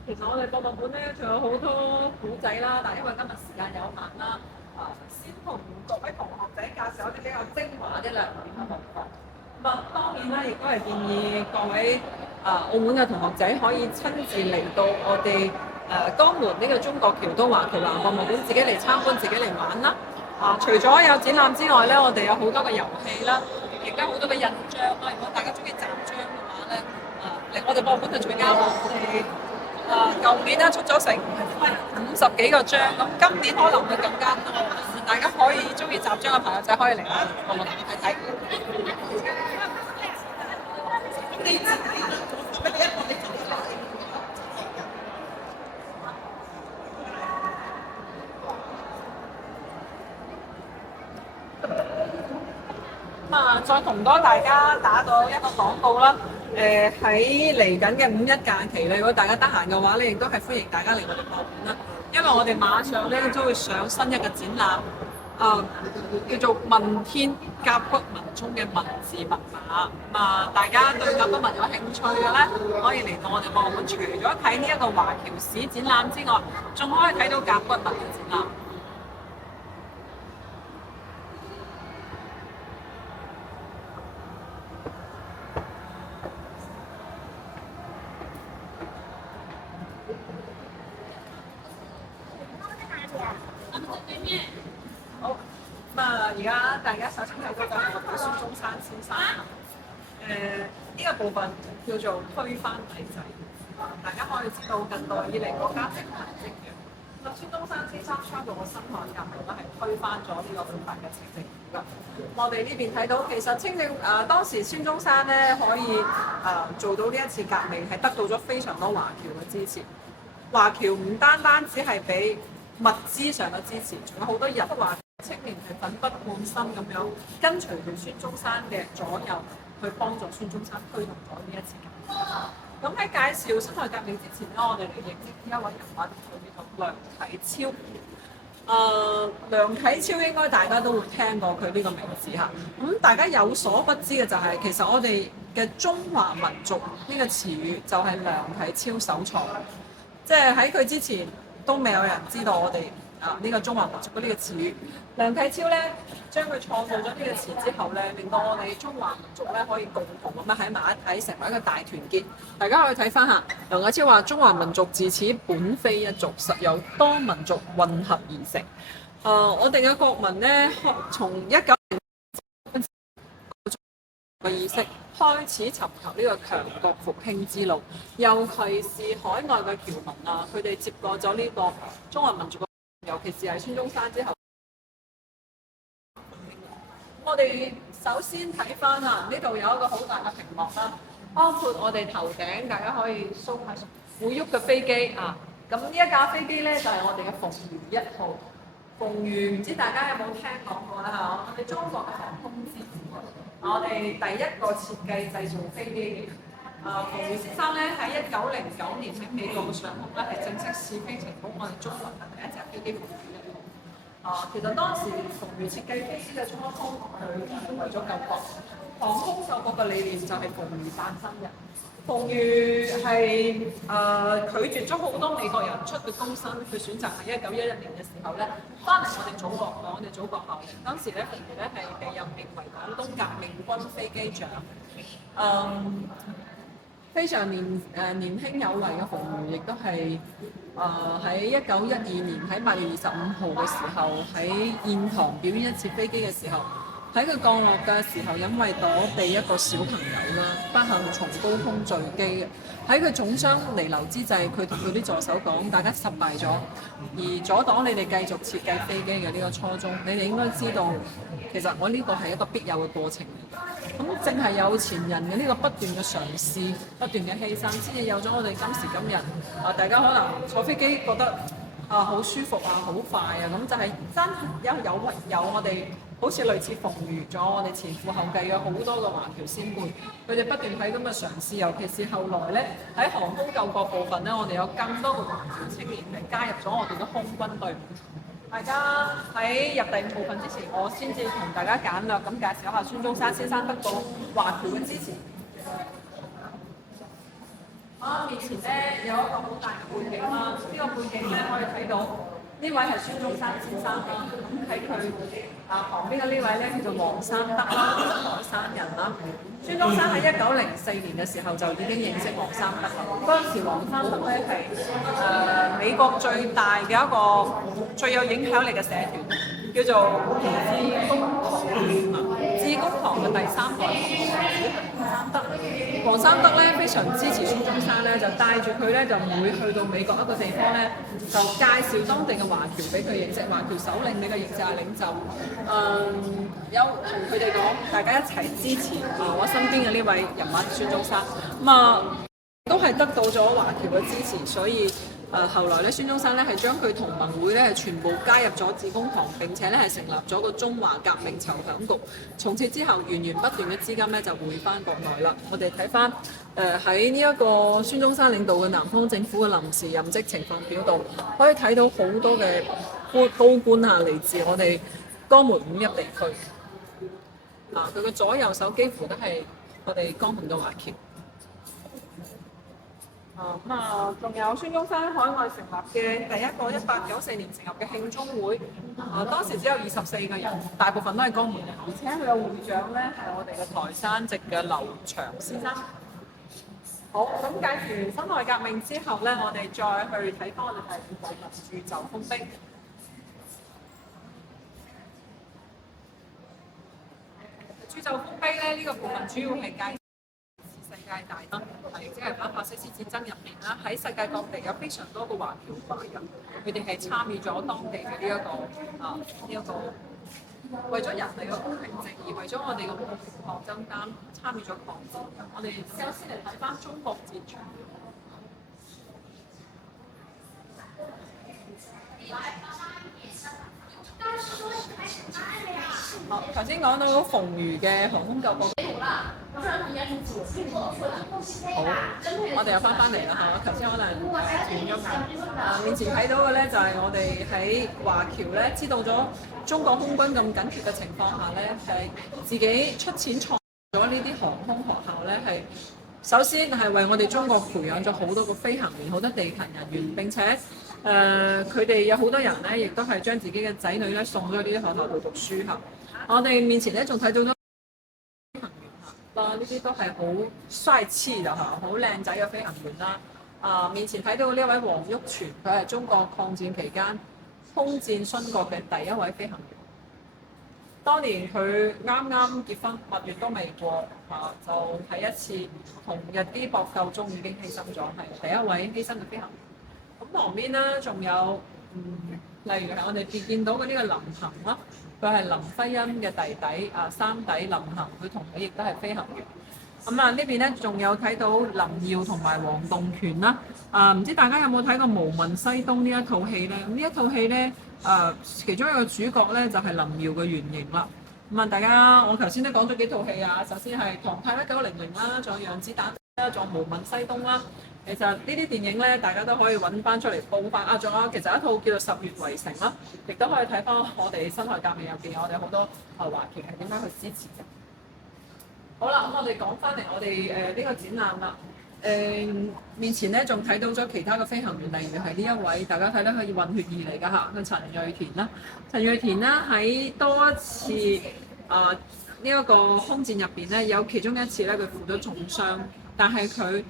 其實我哋博物館咧仲有好多古仔啦，但係因為今日時間有限啦，先同各位同學仔介紹一啲比較精華啲亮點嘅地方。咁當然啦，亦都係建議各位澳門嘅同學仔可以親自嚟到我哋江門呢個中國僑都華僑南博物館，自己嚟參觀，自己嚟玩啦。除咗有展覽之外咧，我哋有好多嘅遊戲啦，亦都好多嘅印章啦。如果大家中意集章嘅話咧，嚟我哋博物館就最啱啦。我哋舊年咧出咗成50幾個章，咁今年可能會更加多。大家可以中意集章嘅朋友仔可以嚟我哋睇睇。再同多大家打到一個廣告啦。喺嚟緊嘅5·1假期咧，如果大家得閒嘅話咧，亦都係歡迎大家嚟我哋博物館啦。因為我哋馬上咧都會上新一個展覽，叫做《問天甲骨文中嘅文字密碼》。大家對甲骨文有興趣嘅咧，可以嚟到我哋博物館，除咗睇呢一個華僑史展覽之外，仲可以睇到甲骨文嘅展覽。好，而家大家首先睇到嘅係我哋孫中山先生。呢個部分叫做推翻體制。大家可以知道近代以嚟國家政壇積弱，孫中山先生倡導嘅辛亥革命咧係推翻咗呢個腐敗嘅清政府㗎。我哋呢邊睇到其實清政當時孫中山咧可以做到呢一次革命係得到咗非常多華僑嘅支持。華僑唔單只係俾物資上嘅支持，仲有好多日華青年係奮不顧身咁樣跟隨住孫中山嘅左右，去幫助孫中山推動咗呢一次革命。咁喺介紹辛亥革命之前咧，我哋嚟認識呢一位人物，佢叫做梁啟超。梁啟超應該大家都會聽過佢呢個名字嚇。咁大家有所不知嘅就係、其實我哋嘅中華民族呢個詞語就係梁啟超首創，即係喺佢之前都未有人知道我哋呢個中華民族嘅呢個詞語。梁啟超咧將佢創造咗呢個詞之後咧，令到我哋中華民族咧可以共同咁樣喺埋一齊，成為一個大團結。大家可以睇翻下，梁啟超話：中華民族自此本非一族，實由多民族混合而成。我哋嘅國民咧，從19嘅意識開始尋求呢個強國復興之路，尤其是海外嘅僑民佢哋接過咗呢個中華民族嘅，尤其是係孫中山之後。我哋首先睇翻呢度有一個好大嘅屏幕啦，包括我哋頭頂，大家可以 show 下會喐嘅飛機咁呢一架飛機咧就係我哋嘅鳳魚1號。鳳魚唔知大家有冇聽講過啦我哋中國嘅航空之父，我哋第一個設計製造飛機嘅人。馮煜先生咧喺1909年喺美國嘅上空咧係正式試飛成功我哋中國嘅第一隻飛機馮煜1號。其實當時馮煜設計飛機嘅初衷，佢係為咗救國，航空救國嘅理念就係馮煜誕生嘅。馮煜係拒絕咗好多美國人出嘅高薪，佢選擇喺1911年嘅時候咧，翻嚟我哋祖國，為我哋祖國效力。當時咧，馮煜咧係被任命為廣東革命軍飛機長。非常年輕有為嘅馮煜，亦都係喺1912年喺8月25號嘅時候喺燕塘表演一次飛機嘅時候，喺佢降落嘅時候，因為躲避一個小朋友啦，不幸從高空墜機嘅。喺佢重傷彌留之際，佢同佢啲助手講：大家失敗咗，而阻擋你哋繼續設計飛機嘅呢個初衷。你哋應該知道，其實我呢個係一個必有嘅過程嚟嘅。咁正係有前人嘅呢個不斷嘅嘗試、不斷嘅犧牲，先至有咗我哋今時今日。大家可能坐飛機覺得好舒服啊，好快啊，咁就係真有我哋好似類似馮煜咗我哋前赴後繼嘅好多個華僑先輩，佢哋不斷喺咁嘅嘗試，尤其是後來咧喺航空救國部分咧，我哋有更多嘅華僑青年係加入咗我哋嘅空軍隊伍。大家喺入第5部分之前，我先至同大家簡略咁介紹一下孫中山先生得到華僑嘅支持。面前咧有一個好大嘅背景啦，呢個背景咧可以睇到呢位係孫中山先生嘅，咁喺佢旁邊嘅呢位咧叫做黃山德啦，台山人啦。孫中山喺1904年嘅時候就已經認識黃山德啦。嗰陣時黃山德咧係美國最大嘅一個最有影響力嘅社團，叫做致公堂。致公堂嘅第3代黃山德。黃山德咧非常支持孫中山咧，就帶住佢咧就每去到美國一個地方咧，就介紹當地嘅華僑俾佢認識，華僑首領俾佢認識下領袖。有同佢哋講，大家一齊支持我身邊嘅呢位人物孫中山。都係得到咗華僑嘅支持，所以後來咧，孫中山咧係將佢同盟會咧係全部加入咗致公堂，並且咧係成立咗個中華革命籌響局。從此之後，源源不斷嘅資金咧就匯翻國內啦。我哋睇翻喺呢一個孫中山領導嘅南方政府嘅臨時任職情況表度，可以睇到好多嘅高官啊，嚟自我哋江門五邑地區。佢嘅左右手幾乎都係我哋江門嘅華僑。仲有孫中山海外成立嘅第一個1894年成立嘅慶中會，當時只有24個人，大部分都係江門人，而且佢嘅會長咧係我哋嘅台山籍嘅劉翔先生。好，咁介紹完辛亥革命之後咧，我哋再去睇翻我哋第5部分鑄就豐碑。鑄就豐碑咧呢個部分主要係介紹世界大燈，即係喺法西斯戰爭入面啦，喺世界各地有非常多嘅華僑華人，佢哋係參與咗當地嘅呢一個為咗人類嘅公平正義，為咗我哋嘅和平抗爭參與咗抗戰。我哋先嚟睇翻中國戰場。好，頭先講到馮煜嘅航空救國。好，我哋又翻嚟啦嚇。頭先可能斷咗眼。面前睇到嘅咧就係我哋喺華僑咧知道咗中國空軍咁緊缺嘅情況下咧，係自己出錢創咗呢啲航空學校咧，係首先係為我哋中國培養咗好多個飛行員、好多地勤人員，並且佢哋有好多人咧，亦都係將自己嘅仔女咧送咗去呢啲學校度讀書嚇。我哋面前咧仲睇到咗飛行員嚇，呢啲都係好帥氣嘅嚇，好靚仔嘅飛行員啦。面前睇到呢一位黃旭全，佢係中國抗戰期間空戰殉國嘅第一位飛行員。當年佢啱啱結婚，蜜月都未過，就喺一次同日機搏鬥中已經犧牲咗，係第一位犧牲嘅飛行員。咁旁邊咧仲有例如係我哋見到嘅呢個林行啦，佢係林徽因嘅弟弟三弟林行，佢同佢亦都係飛行員。呢邊咧仲有睇到林耀同埋黃棟權啦。唔知大家有冇睇過《無問西東》呢一套戲咧？咁呢一套戲咧，其中一個主角咧就係林耀嘅原型啦。咁啊，大家我頭先都講咗幾套戲啊。首先係《唐太1900》啦，仲有《讓子彈飛》啦，仲有《無問西東》啦。其實呢啲電影咧，大家都可以揾翻出嚟報翻啊。仲有其實一套叫做《十月圍城》啦，亦都可以睇翻我哋辛亥革命入邊，我哋好多華僑係點樣去支持嘅。好啦，咁我哋講翻嚟我哋呢個展覽啦。面前咧仲睇到咗其他嘅飛行員，例如係呢一位，大家睇到佢混血兒嚟㗎嚇，佢陳瑞田啦。陳瑞田啦喺多一次呢一個空戰入邊咧，有其中一次咧佢負咗重傷，但係佢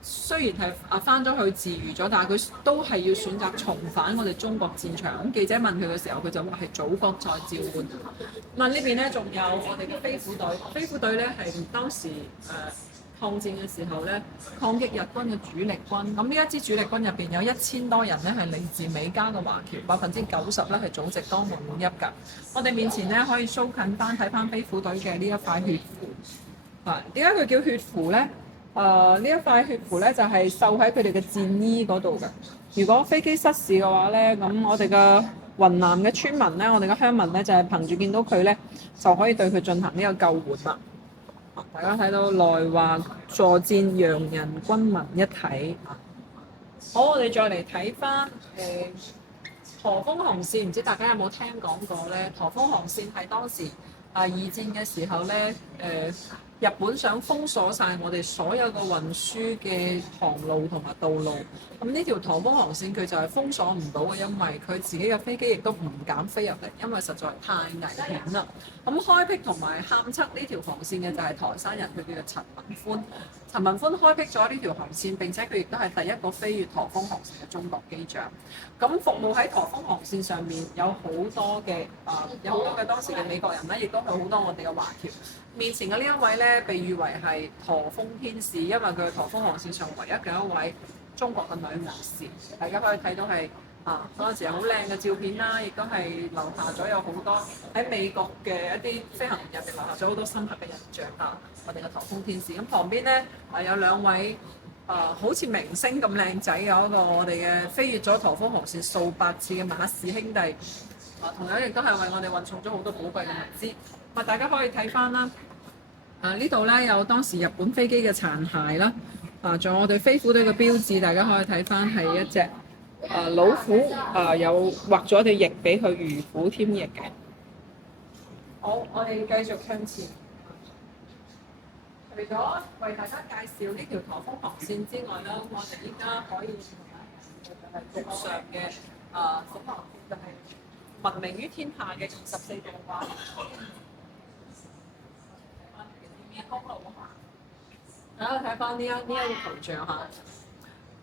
雖然係翻咗去自愈咗，但係佢都係要選擇重返我哋中國戰場。咁記者問佢嘅時候，佢就話係祖國在召喚。咁啊呢邊咧仲有我哋嘅飛虎隊，飛虎隊咧係當時抗戰嘅時候咧，抗擊日軍嘅主力軍。咁呢一支主力軍入邊有1000多人咧係嚟自美加嘅華僑，90%咧係祖籍江門滿一㗎。我哋面前咧可以 show 近翻睇翻飛虎隊嘅呢一塊血符。點解佢叫血符咧？呢一塊血符咧就係繡喺佢哋嘅戰衣嗰度嘅。如果飛機失事嘅話咧，咁我哋嘅雲南嘅村民咧，我哋嘅鄉民咧就係憑住見到佢咧，就可以對佢進行呢個救援啦。大家睇到來華助戰，洋人軍民一體。好，我哋再嚟睇翻駝峰航線，唔知大家有冇聽講過咧？駝峰航線係當時二戰嘅時候咧，日本想封鎖晒我哋所有嘅運輸嘅航路同埋道路。咁呢條駝峰航線佢就係封鎖唔到嘅，因為佢自己嘅飛機亦都唔敢飛入嚟，因為實在太危險啦。咁開闢同埋勘測呢條航線嘅就係台山人，佢叫做陳文寬。陳文寬開闢咗呢條航線，並且佢亦都係第一個飛越駝峰航線嘅中國機長。咁服務喺駝峰航線上面有好多嘅有好多嘅當時嘅美國人咧，亦都係好多我哋嘅華僑。面前嘅呢一位咧，被譽為係駝峰天使，因為佢係駝峰航線上唯一嘅一位中國嘅女武士。大家可以睇到係嗰陣時好靚嘅照片啦，亦都係留下咗有好多喺美國嘅一啲飛行員入邊留下咗好多深刻嘅印象啊！我哋嘅駝峰天使咁旁邊咧有兩位好似明星咁靚仔嘅一個我哋嘅飛越咗駝峰航線數百次嘅馬氏兄弟，同樣亦都係為我哋運送咗好多寶貴嘅物資。大家可以睇翻啦。呢度咧有當時日本飛機嘅殘骸啦，仲有我哋飛虎隊嘅標誌，大家可以睇翻係一隻老虎，有畫咗對翼俾佢如虎添翼嘅。好，我哋繼續向前。除咗為大家介紹呢條駝峰航線之外啦，我哋依家可以同埋陸上嘅航線就係聞名於天下嘅24度彎。大家睇翻呢一個圖像嚇，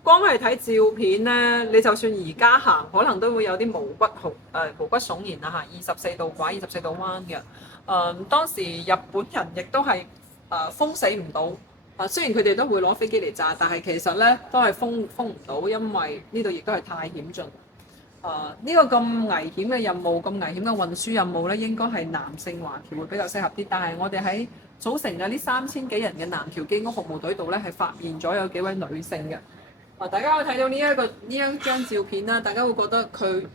光係睇照片咧，你就算而家行，可能都會有啲毛骨悚然啊嚇！24度拐、24度彎嘅。當時日本人亦都係封死唔到。雖然佢哋都會攞飛機嚟炸，但係其實咧都係封唔到，因為呢度亦都係太險峻。呢個咁危險嘅任務，咁危險嘅運輸任務咧，應該係男性華僑會比較適合啲。但係我哋喺組成嘅呢3000幾人嘅南僑機屋服務隊度咧，係發現咗有幾位女性嘅。大家可以睇到呢一張照片啦，大家會覺得佢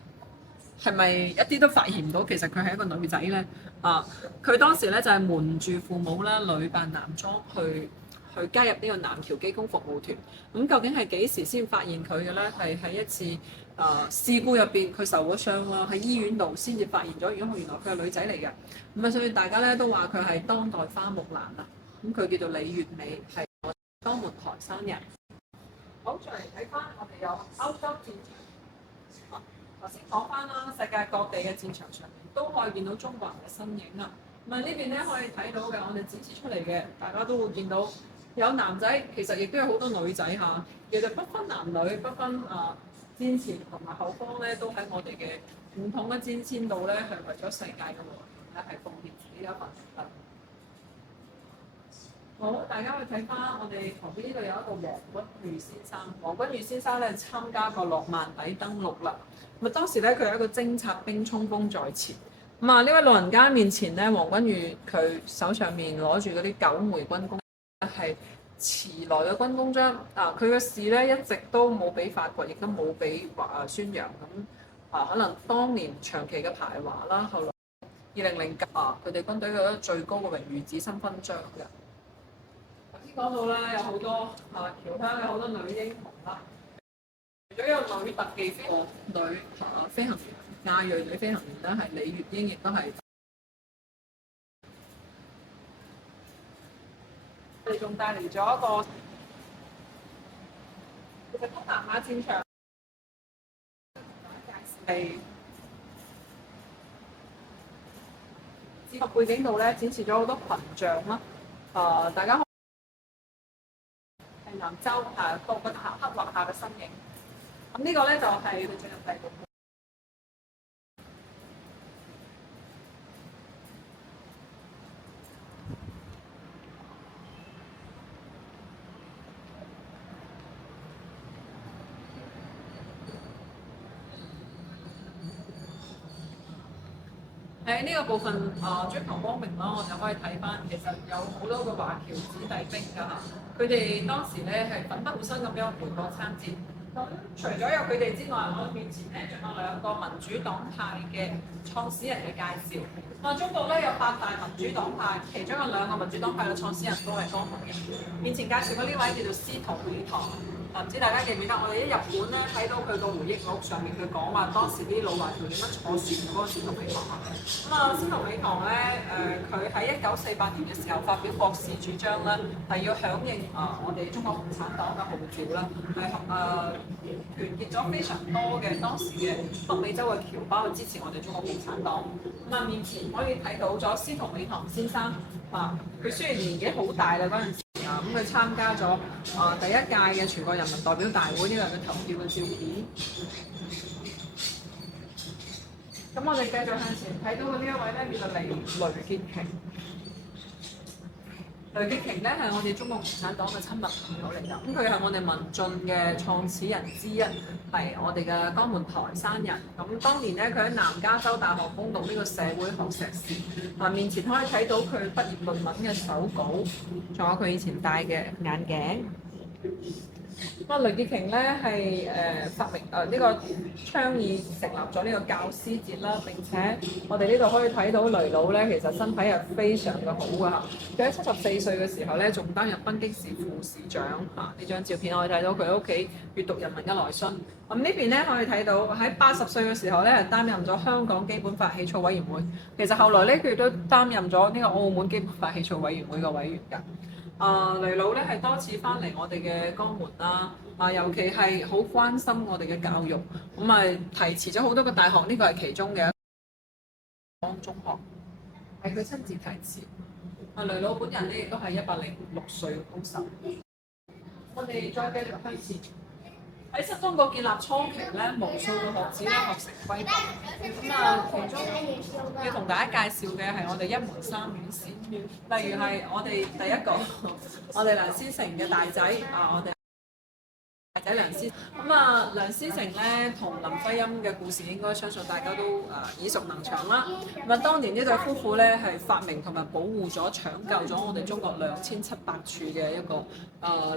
係咪一啲都發現唔到其實佢係一個女仔咧？佢當時咧就係瞞住父母啦，女扮男裝去加入呢個南僑機工服務團。咁究竟係幾時先發現佢嘅咧？係喺一次事故入邊，佢受咗傷啦，喺醫院度先至發現咗。如果原來佢係女仔嚟嘅，咁所以大家咧都話佢係當代花木蘭啦。咁佢叫做李月美，係江門台山人。好，再嚟睇翻我哋有歐洲戰場。頭先講翻啦，世界各地嘅戰場上面都可以見到中國人嘅身影啦。咁呢邊咧可以睇到嘅，我哋展示出嚟嘅，大家都會見到有男仔，其實亦都有好多女仔嚇。其實不分男女，不分戰前同埋後方咧，都喺我哋嘅唔同嘅戰線度咧，係為咗世界嘅和平咧，係奉獻自己一份力。好，大家去睇翻我哋旁邊呢度有一個黃君裕先生。黃君裕先生咧參加過諾曼底登陸啦。咁當時咧佢有一個偵察兵衝鋒在前。呢位老人家面前咧，黃君裕佢手上面攞住嗰啲9枚軍功，係遲來嘅軍功章。佢嘅事咧一直都冇俾發掘，亦都冇俾宣揚。可能當年長期嘅排華啦，後來2009佢哋軍隊嘅最高嘅榮譽紫心勳章嘅。頭先講到咧，有好多僑鄉有好多女英雄啦，除咗有女特技飛行員、亞裔女飛行員咧，係李月英，亦都係。我哋仲帶嚟咗一個，其實東南亞戰場係戰術背景度咧，展示咗好多群像啦。大家係南州個刻畫下嘅身影。咁呢個咧就係佢進入第6幕。喺呢個部分追求光明啦，我哋可以睇翻，其實有好多個華僑子弟兵㗎嚇，佢哋當時咧係奮不顧身咁樣回國參戰。咁除咗有佢哋之外，我面前咧仲有2個民主黨派嘅創始人嘅介紹。中國咧有8大民主黨派，其中有2個民主黨派嘅創始人都係江門人。面前介紹嘅呢位叫做司徒美堂。唔知大家記唔記得？我哋喺日本咧睇到佢個回憶錄上面，佢講話當時啲老華僑點樣坐船嗰個司徒美堂。司徒美堂咧佢喺1948年嘅時候發表國事主張咧，係要響應我哋中國共產黨嘅號召啦，係團結咗非常多嘅當時嘅北美洲嘅僑胞去支持我哋中國共產黨。面前可以睇到咗司徒美堂先生佢雖然年紀好大啦嗰陣時。咁佢參加咗第1屆嘅全國人民代表大會呢個嘅投票嘅照片。咁我哋繼續向前睇到嘅呢一位咧叫做雷傑瓊。雷傑瓊咧係我哋中國共產黨嘅親密朋友嚟㗎。咁佢係我哋民進嘅創始人之一，係我哋嘅江門台山人。咁當年咧佢喺南加州大學攻讀呢個社會學碩士。面前可以睇到佢畢業論文嘅手稿，仲有佢以前戴嘅眼鏡。雷傑瓊咧係發明呢個倡議成立咗呢個教師節啦，並且我哋呢度可以睇到雷佬咧其實身體係非常嘅好㗎嚇。佢喺74歲嘅時候咧，仲擔任北京市副市長嚇。呢張照片可以睇到佢喺屋企閲讀人民嘅來信。咁呢邊咧可以睇到喺80歲嘅時候咧，係擔任咗香港基本法起草委員會。其實後來咧佢亦都擔任咗呢個澳門基本法起草委員會嘅委員㗎。雷佬咧係多次翻嚟我哋嘅江門啦，尤其係好關心我哋嘅教育，提辭咗好多個大學，呢個係其中嘅中學，係佢親自提辭。雷佬本人咧亦都係106歲嘅高壽。我哋再繼續向前。喺新中國建立初期咧，無數嘅學子咧學成歸國。其中要同大家介紹嘅係我哋1門3院士，例如係我哋第一個，我哋梁思成嘅大仔我哋大仔梁思。梁思成咧同林徽因嘅故事應該相信大家都耳熟能詳啦。當年呢對夫婦咧係發明同埋保護咗、搶救咗我哋中國2700處嘅一個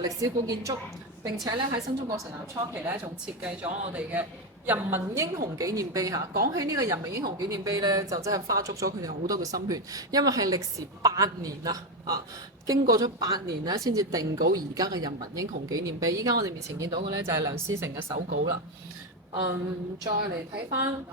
歷史古建築。並且咧喺新中國成立初期咧，仲設計咗我哋嘅人民英雄紀念碑嚇。講起呢個人民英雄紀念碑咧，就真係花足咗佢哋好多嘅心血，因為係歷時8年經過咗8年咧，先至定稿而家嘅人民英雄紀念碑。依家我哋面前見到嘅咧就係梁思成嘅手稿啦。再嚟睇翻